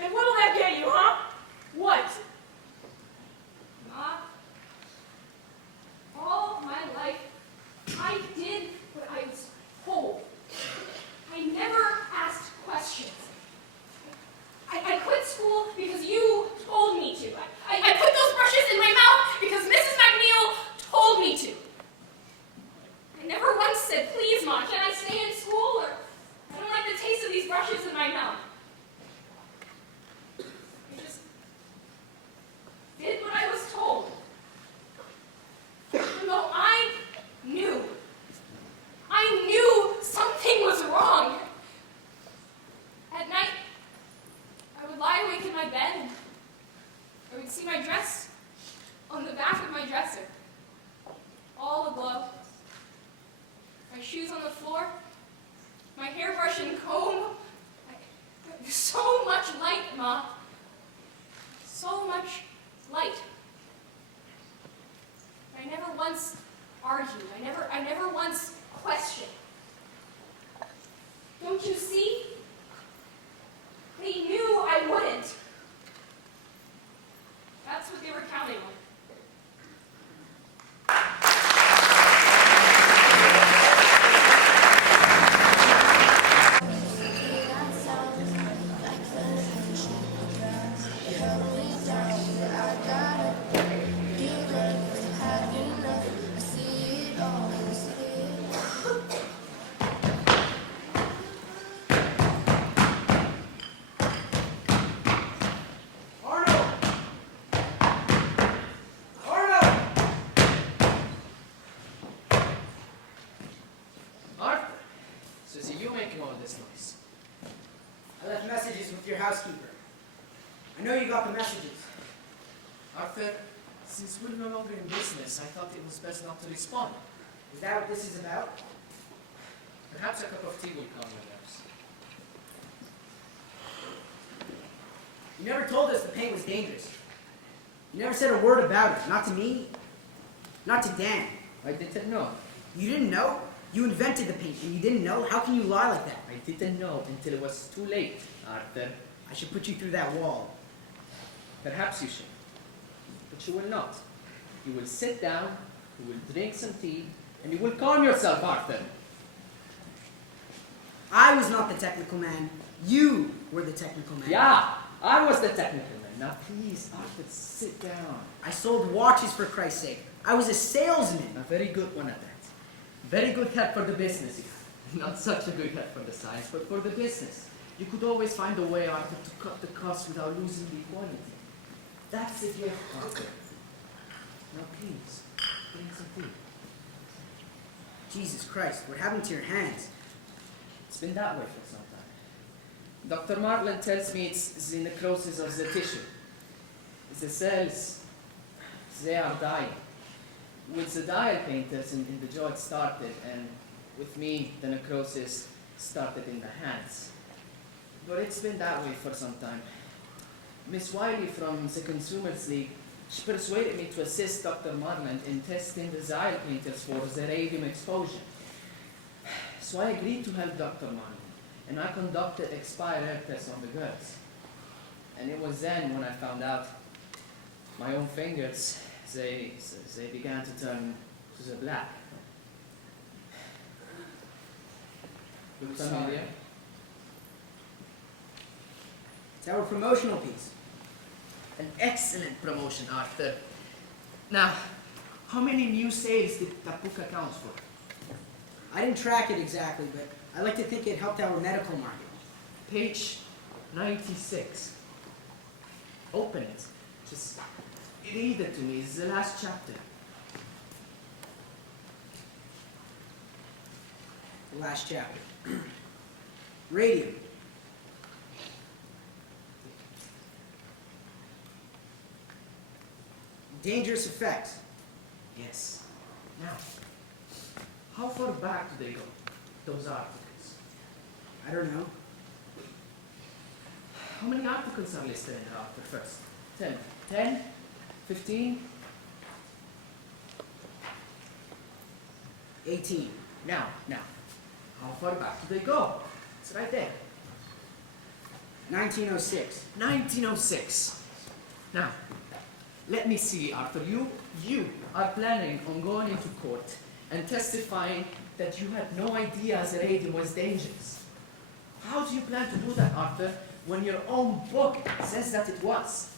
And what'll that get you, huh? What? Ma, all my life, I did lie awake in my bed and I would see my dress on the back of my dresser, all aglow. My shoes on the floor, my hairbrush and comb. So much light, Ma. So much light. I never once argued. I never once questioned. Don't you see? They knew I wouldn't. That's what they were counting on. Arthur, so is it you making all this noise? I left messages with your housekeeper. I know you got the messages. Arthur, since we're no longer in business, I thought it was best not to respond. Is that what this is about? Perhaps a cup of tea will come with us. You never told us the paint was dangerous. You never said a word about it. Not to me. Not to Dan. I didn't know. You didn't know? You invented the paint and you didn't know? How can you lie like that? I didn't know until it was too late, Arthur. I should put you through that wall. Perhaps you should. But you will not. You will sit down, you will drink some tea, and you will calm yourself, Arthur. I was not the technical man. You were the technical man. Yeah, I was the technical man. Now please, Arthur, sit down. I sold watches for Christ's sake. I was a salesman. A very good one at that. Very good head for the business. Not such a good head for the science, but for the business. You could always find a way, Arthur, to cut the cost without losing the quality. That's the gift, Arthur. Now please, drink some tea. Jesus Christ, what happened to your hands? It's been that way for some time. Dr. Martland tells me it's the necrosis of the tissue. The cells, they are dying. With the dial painters in the jaw it started, and with me the necrosis started in the hands. But it's been that way for some time. Miss Wiley from the Consumers League, she persuaded me to assist Dr. Martland in testing the dial painters for the radium exposure. So I agreed to help Dr. Martland, and I conducted expired air tests on the girls. And it was then when I found out my own fingers, they began to turn to the black. Look familiar? It's our promotional piece. An excellent promotion, Arthur. Now, how many new sales did that book account for? I didn't track it exactly, but I like to think it helped our medical market. Page 96. Open it. Just read it to me. It's the last chapter. The last chapter. Radium. Dangerous effects. Yes. Now, how far back do they go, those articles? I don't know. How many articles are listed in the article first? 10. 10? 15? 18. Now, how far back do they go? It's right there. 1906. 1906. Now, let me see, Arthur. You are planning on going into court and testifying that you had no idea the radium was dangerous. How do you plan to do that, Arthur, when your own book says that it was?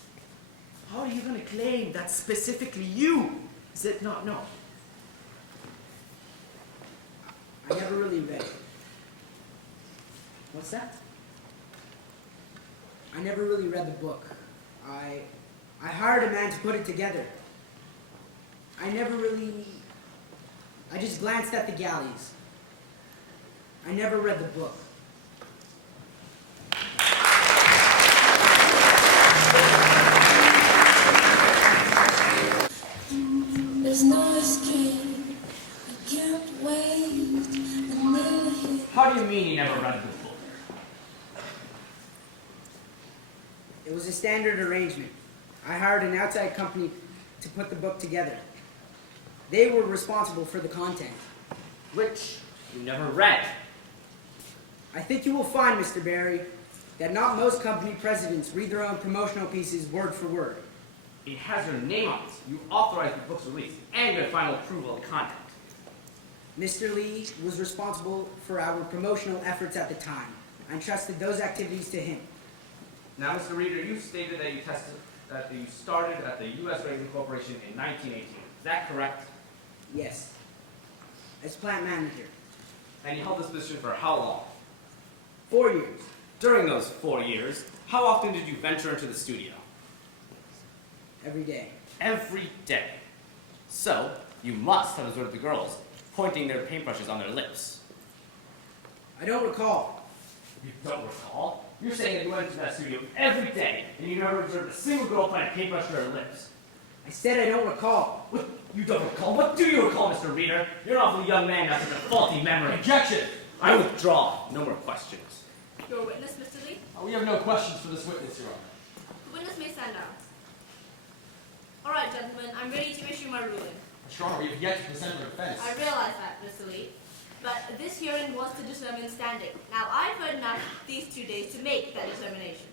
How are you going to claim that specifically you did not know? I never really read it. What's that? I never really read the book. I hired a man to put it together. I just glanced at the galleys. I never read the book. It was a standard arrangement. I hired an outside company to put the book together. They were responsible for the content. Which you never read. I think you will find, Mr. Barry, that not most company presidents read their own promotional pieces word for word. It has your name on it. You authorized the book's release and your final approval of the content. Mr. Lee was responsible for our promotional efforts at the time. I entrusted those activities to him. Now, Mr. Reader, you stated that you started at the U.S. Radium Corporation in 1918. Is that correct? Yes. As plant manager. And you held this position for how long? 4 years. During those 4 years, how often did you venture into the studio? Every day. Every day. So, you must have observed the girls pointing their paintbrushes on their lips. I don't recall. You don't recall? You're saying that you went into that studio every day and you never observed a single girl putting a paintbrush to her lips. I said I don't recall. What? You don't recall? What do you recall, Mr. Reader? You're an awfully young man now with a faulty memory. Objection! I withdraw. No more questions. Your witness, Mr. Lee? We have no questions for this witness, Your Honor. The witness may stand down. All right, gentlemen, I'm ready to issue my ruling. Your Honor, we have yet to present a defense. I realize that, Mr. Lee. But this hearing was to determine standing. Now, I've heard enough these 2 days to make that determination.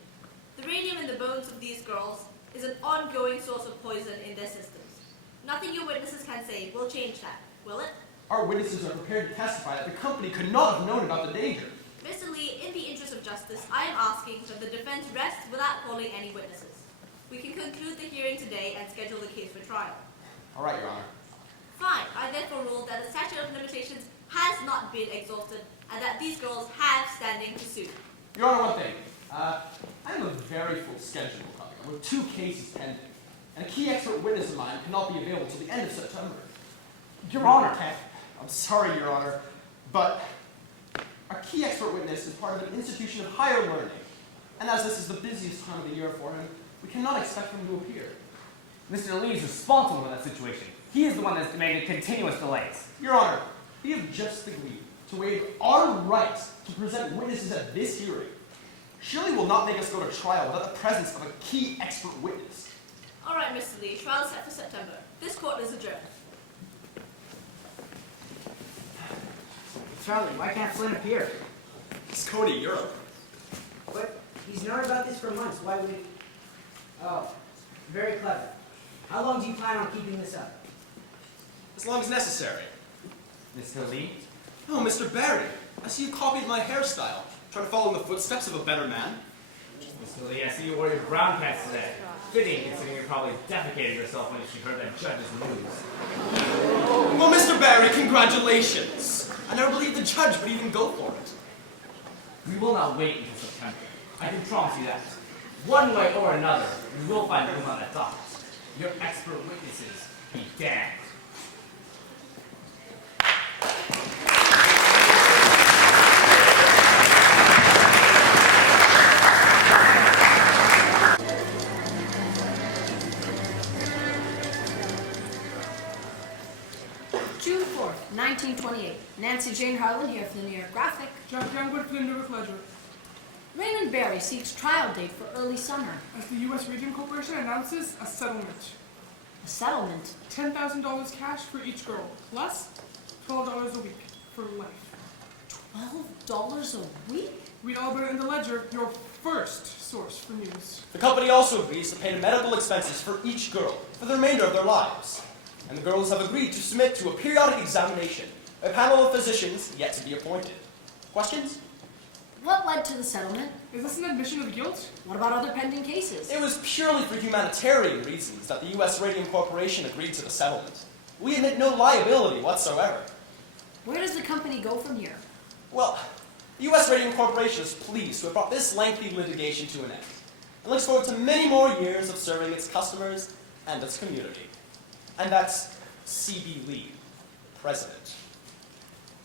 The radium in the bones of these girls is an ongoing source of poison in their systems. Nothing your witnesses can say will change that, will it? Our witnesses are prepared to testify that the company could not have known about the danger. Mr. Lee, in the interest of justice, I am asking that the defense rest without calling any witnesses. We can conclude the hearing today and schedule the case for trial. All right, Your Honor. Fine. I therefore rule that the statute of limitations has not been exhausted and that these girls have standing to sue. Your Honor, one thing. I have a very full schedule coming with 2 cases pending, and a key expert witness of mine cannot be available till the end of September. Your Honor. I'm sorry, Your Honor, but our key expert witness is part of an institution of higher learning, and as this is the busiest time of the year for him, we cannot expect him to appear. Mr. Lee is responsible for that situation. He is the one that's demanded continuous delays. Your Honor, we have just agreed to waive our right to present witnesses at this hearing. Surely will not make us go to trial without the presence of a key expert witness. All right, Mr. Lee. Trial is set for September. This court is adjourned. Charlie, why can't Flynn appear? It's Cody, Europe. But he's known about this for months. Why would he? Oh, very clever. How long do you plan on keeping this up? As long as necessary. Mr. Lee? Oh, Mr. Barry, I see you copied my hairstyle. Trying to follow in the footsteps of a better man. Mr. Lee, I see you wore your brown pants today. Fitting, considering you probably defecated yourself when you heard that judge's news. Well, Mr. Barry, congratulations. I never believed the judge would even go for it. We will not wait until September. I can promise you that. One way or another, we will find room on that docket. Your expert witnesses be damned. June 4th, 1928. Nancy Jane Harlan here from the New York Graphic. Jack Youngwood for the New York Ledger. Raymond Barry seeks trial date for early summer. As the U.S. Radium Corporation announces a settlement. A settlement? $10,000 cash for each girl, plus $12 a week for life. $12 a week? Read all about it in the Ledger, your first source for news. The company also agrees to pay the medical expenses for each girl for the remainder of their lives. And the girls have agreed to submit to a periodic examination by a panel of physicians yet to be appointed. Questions? What led to the settlement? Is this an admission of guilt? What about other pending cases? It was purely for humanitarian reasons that the U.S. Radium Corporation agreed to the settlement. We admit no liability whatsoever. Where does the company go from here? Well, the U.S. Radium Corporation is pleased to have brought this lengthy litigation to an end and looks forward to many more years of serving its customers and its community. And that's C.B. Lee, President.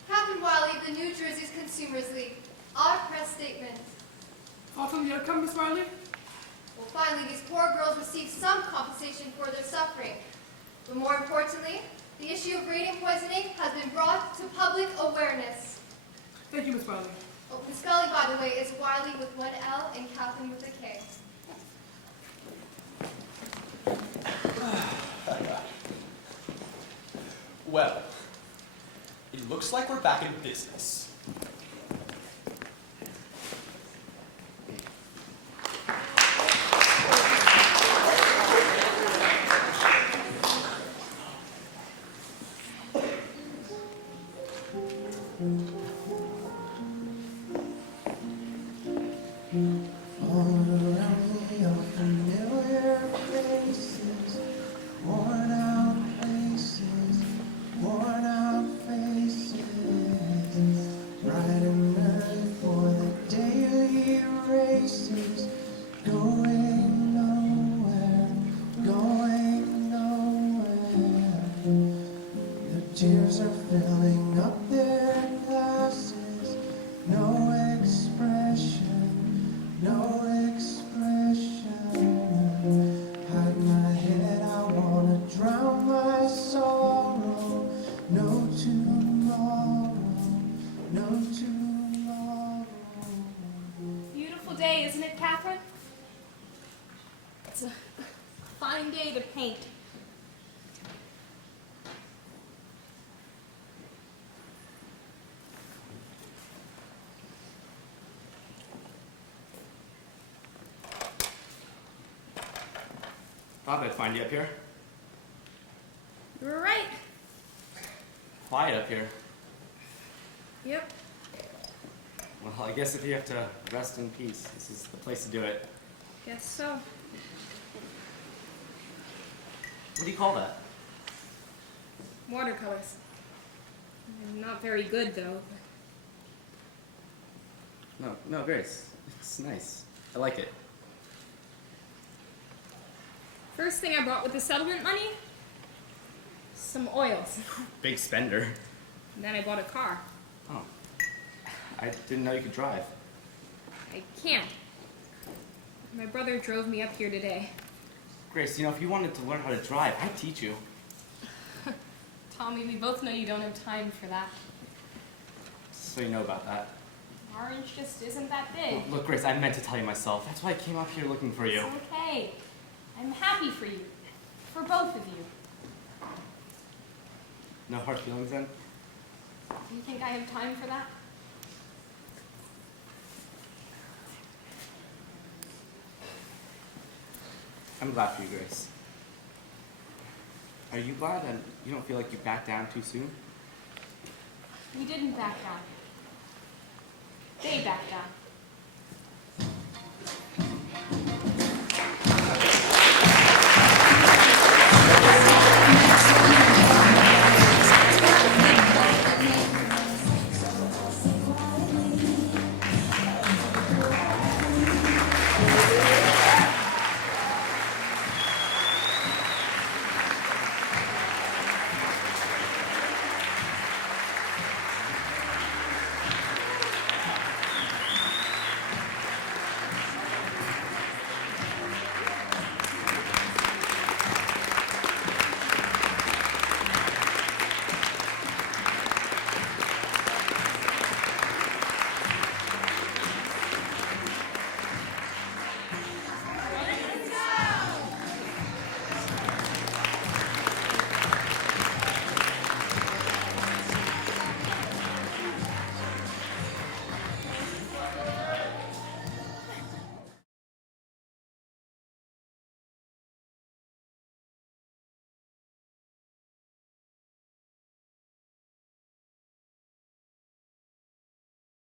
Captain Wiley, the New Jersey's Consumers League. Our press statement. Thoughts on the outcome, Miss Wiley? Well, finally, these poor girls received some compensation for their suffering. But more importantly, the issue of radium poisoning has been brought to public awareness. Thank you, Miss Wiley. Oh, Miss Scully, by the way, is Wiley with one L and Captain with a K. we're back in business. Tears are filling up their glasses. No expression, no expression. Hide my head, I wanna drown my sorrow. No tomorrow, no tomorrow. Beautiful day, isn't it, Catherine? It's a fine day to paint. Thought I'd find you up here. You were right. Quiet up here. Yep. Well, I guess if you have to rest in peace, this is the place to do it. Guess so. What do you call that? Watercolors. I'm not very good, though. No, Grace. It's nice. I like it. First thing I bought with the settlement money? Some oils. Big spender. And then I bought a car. Oh. I didn't know you could drive. I can't. My brother drove me up here today. Grace, if you wanted to learn how to drive, I'd teach you. Tommy, we both know you don't have time for that. So you know about that. Orange just isn't that big. Look, Grace, I meant to tell you myself. That's why I came up here looking for you. It's okay. I'm happy for you. For both of you. No hard feelings then? Do you think I have time for that? I'm glad for you, Grace. Are you glad that you don't feel like you backed down too soon? We didn't back down. They backed down.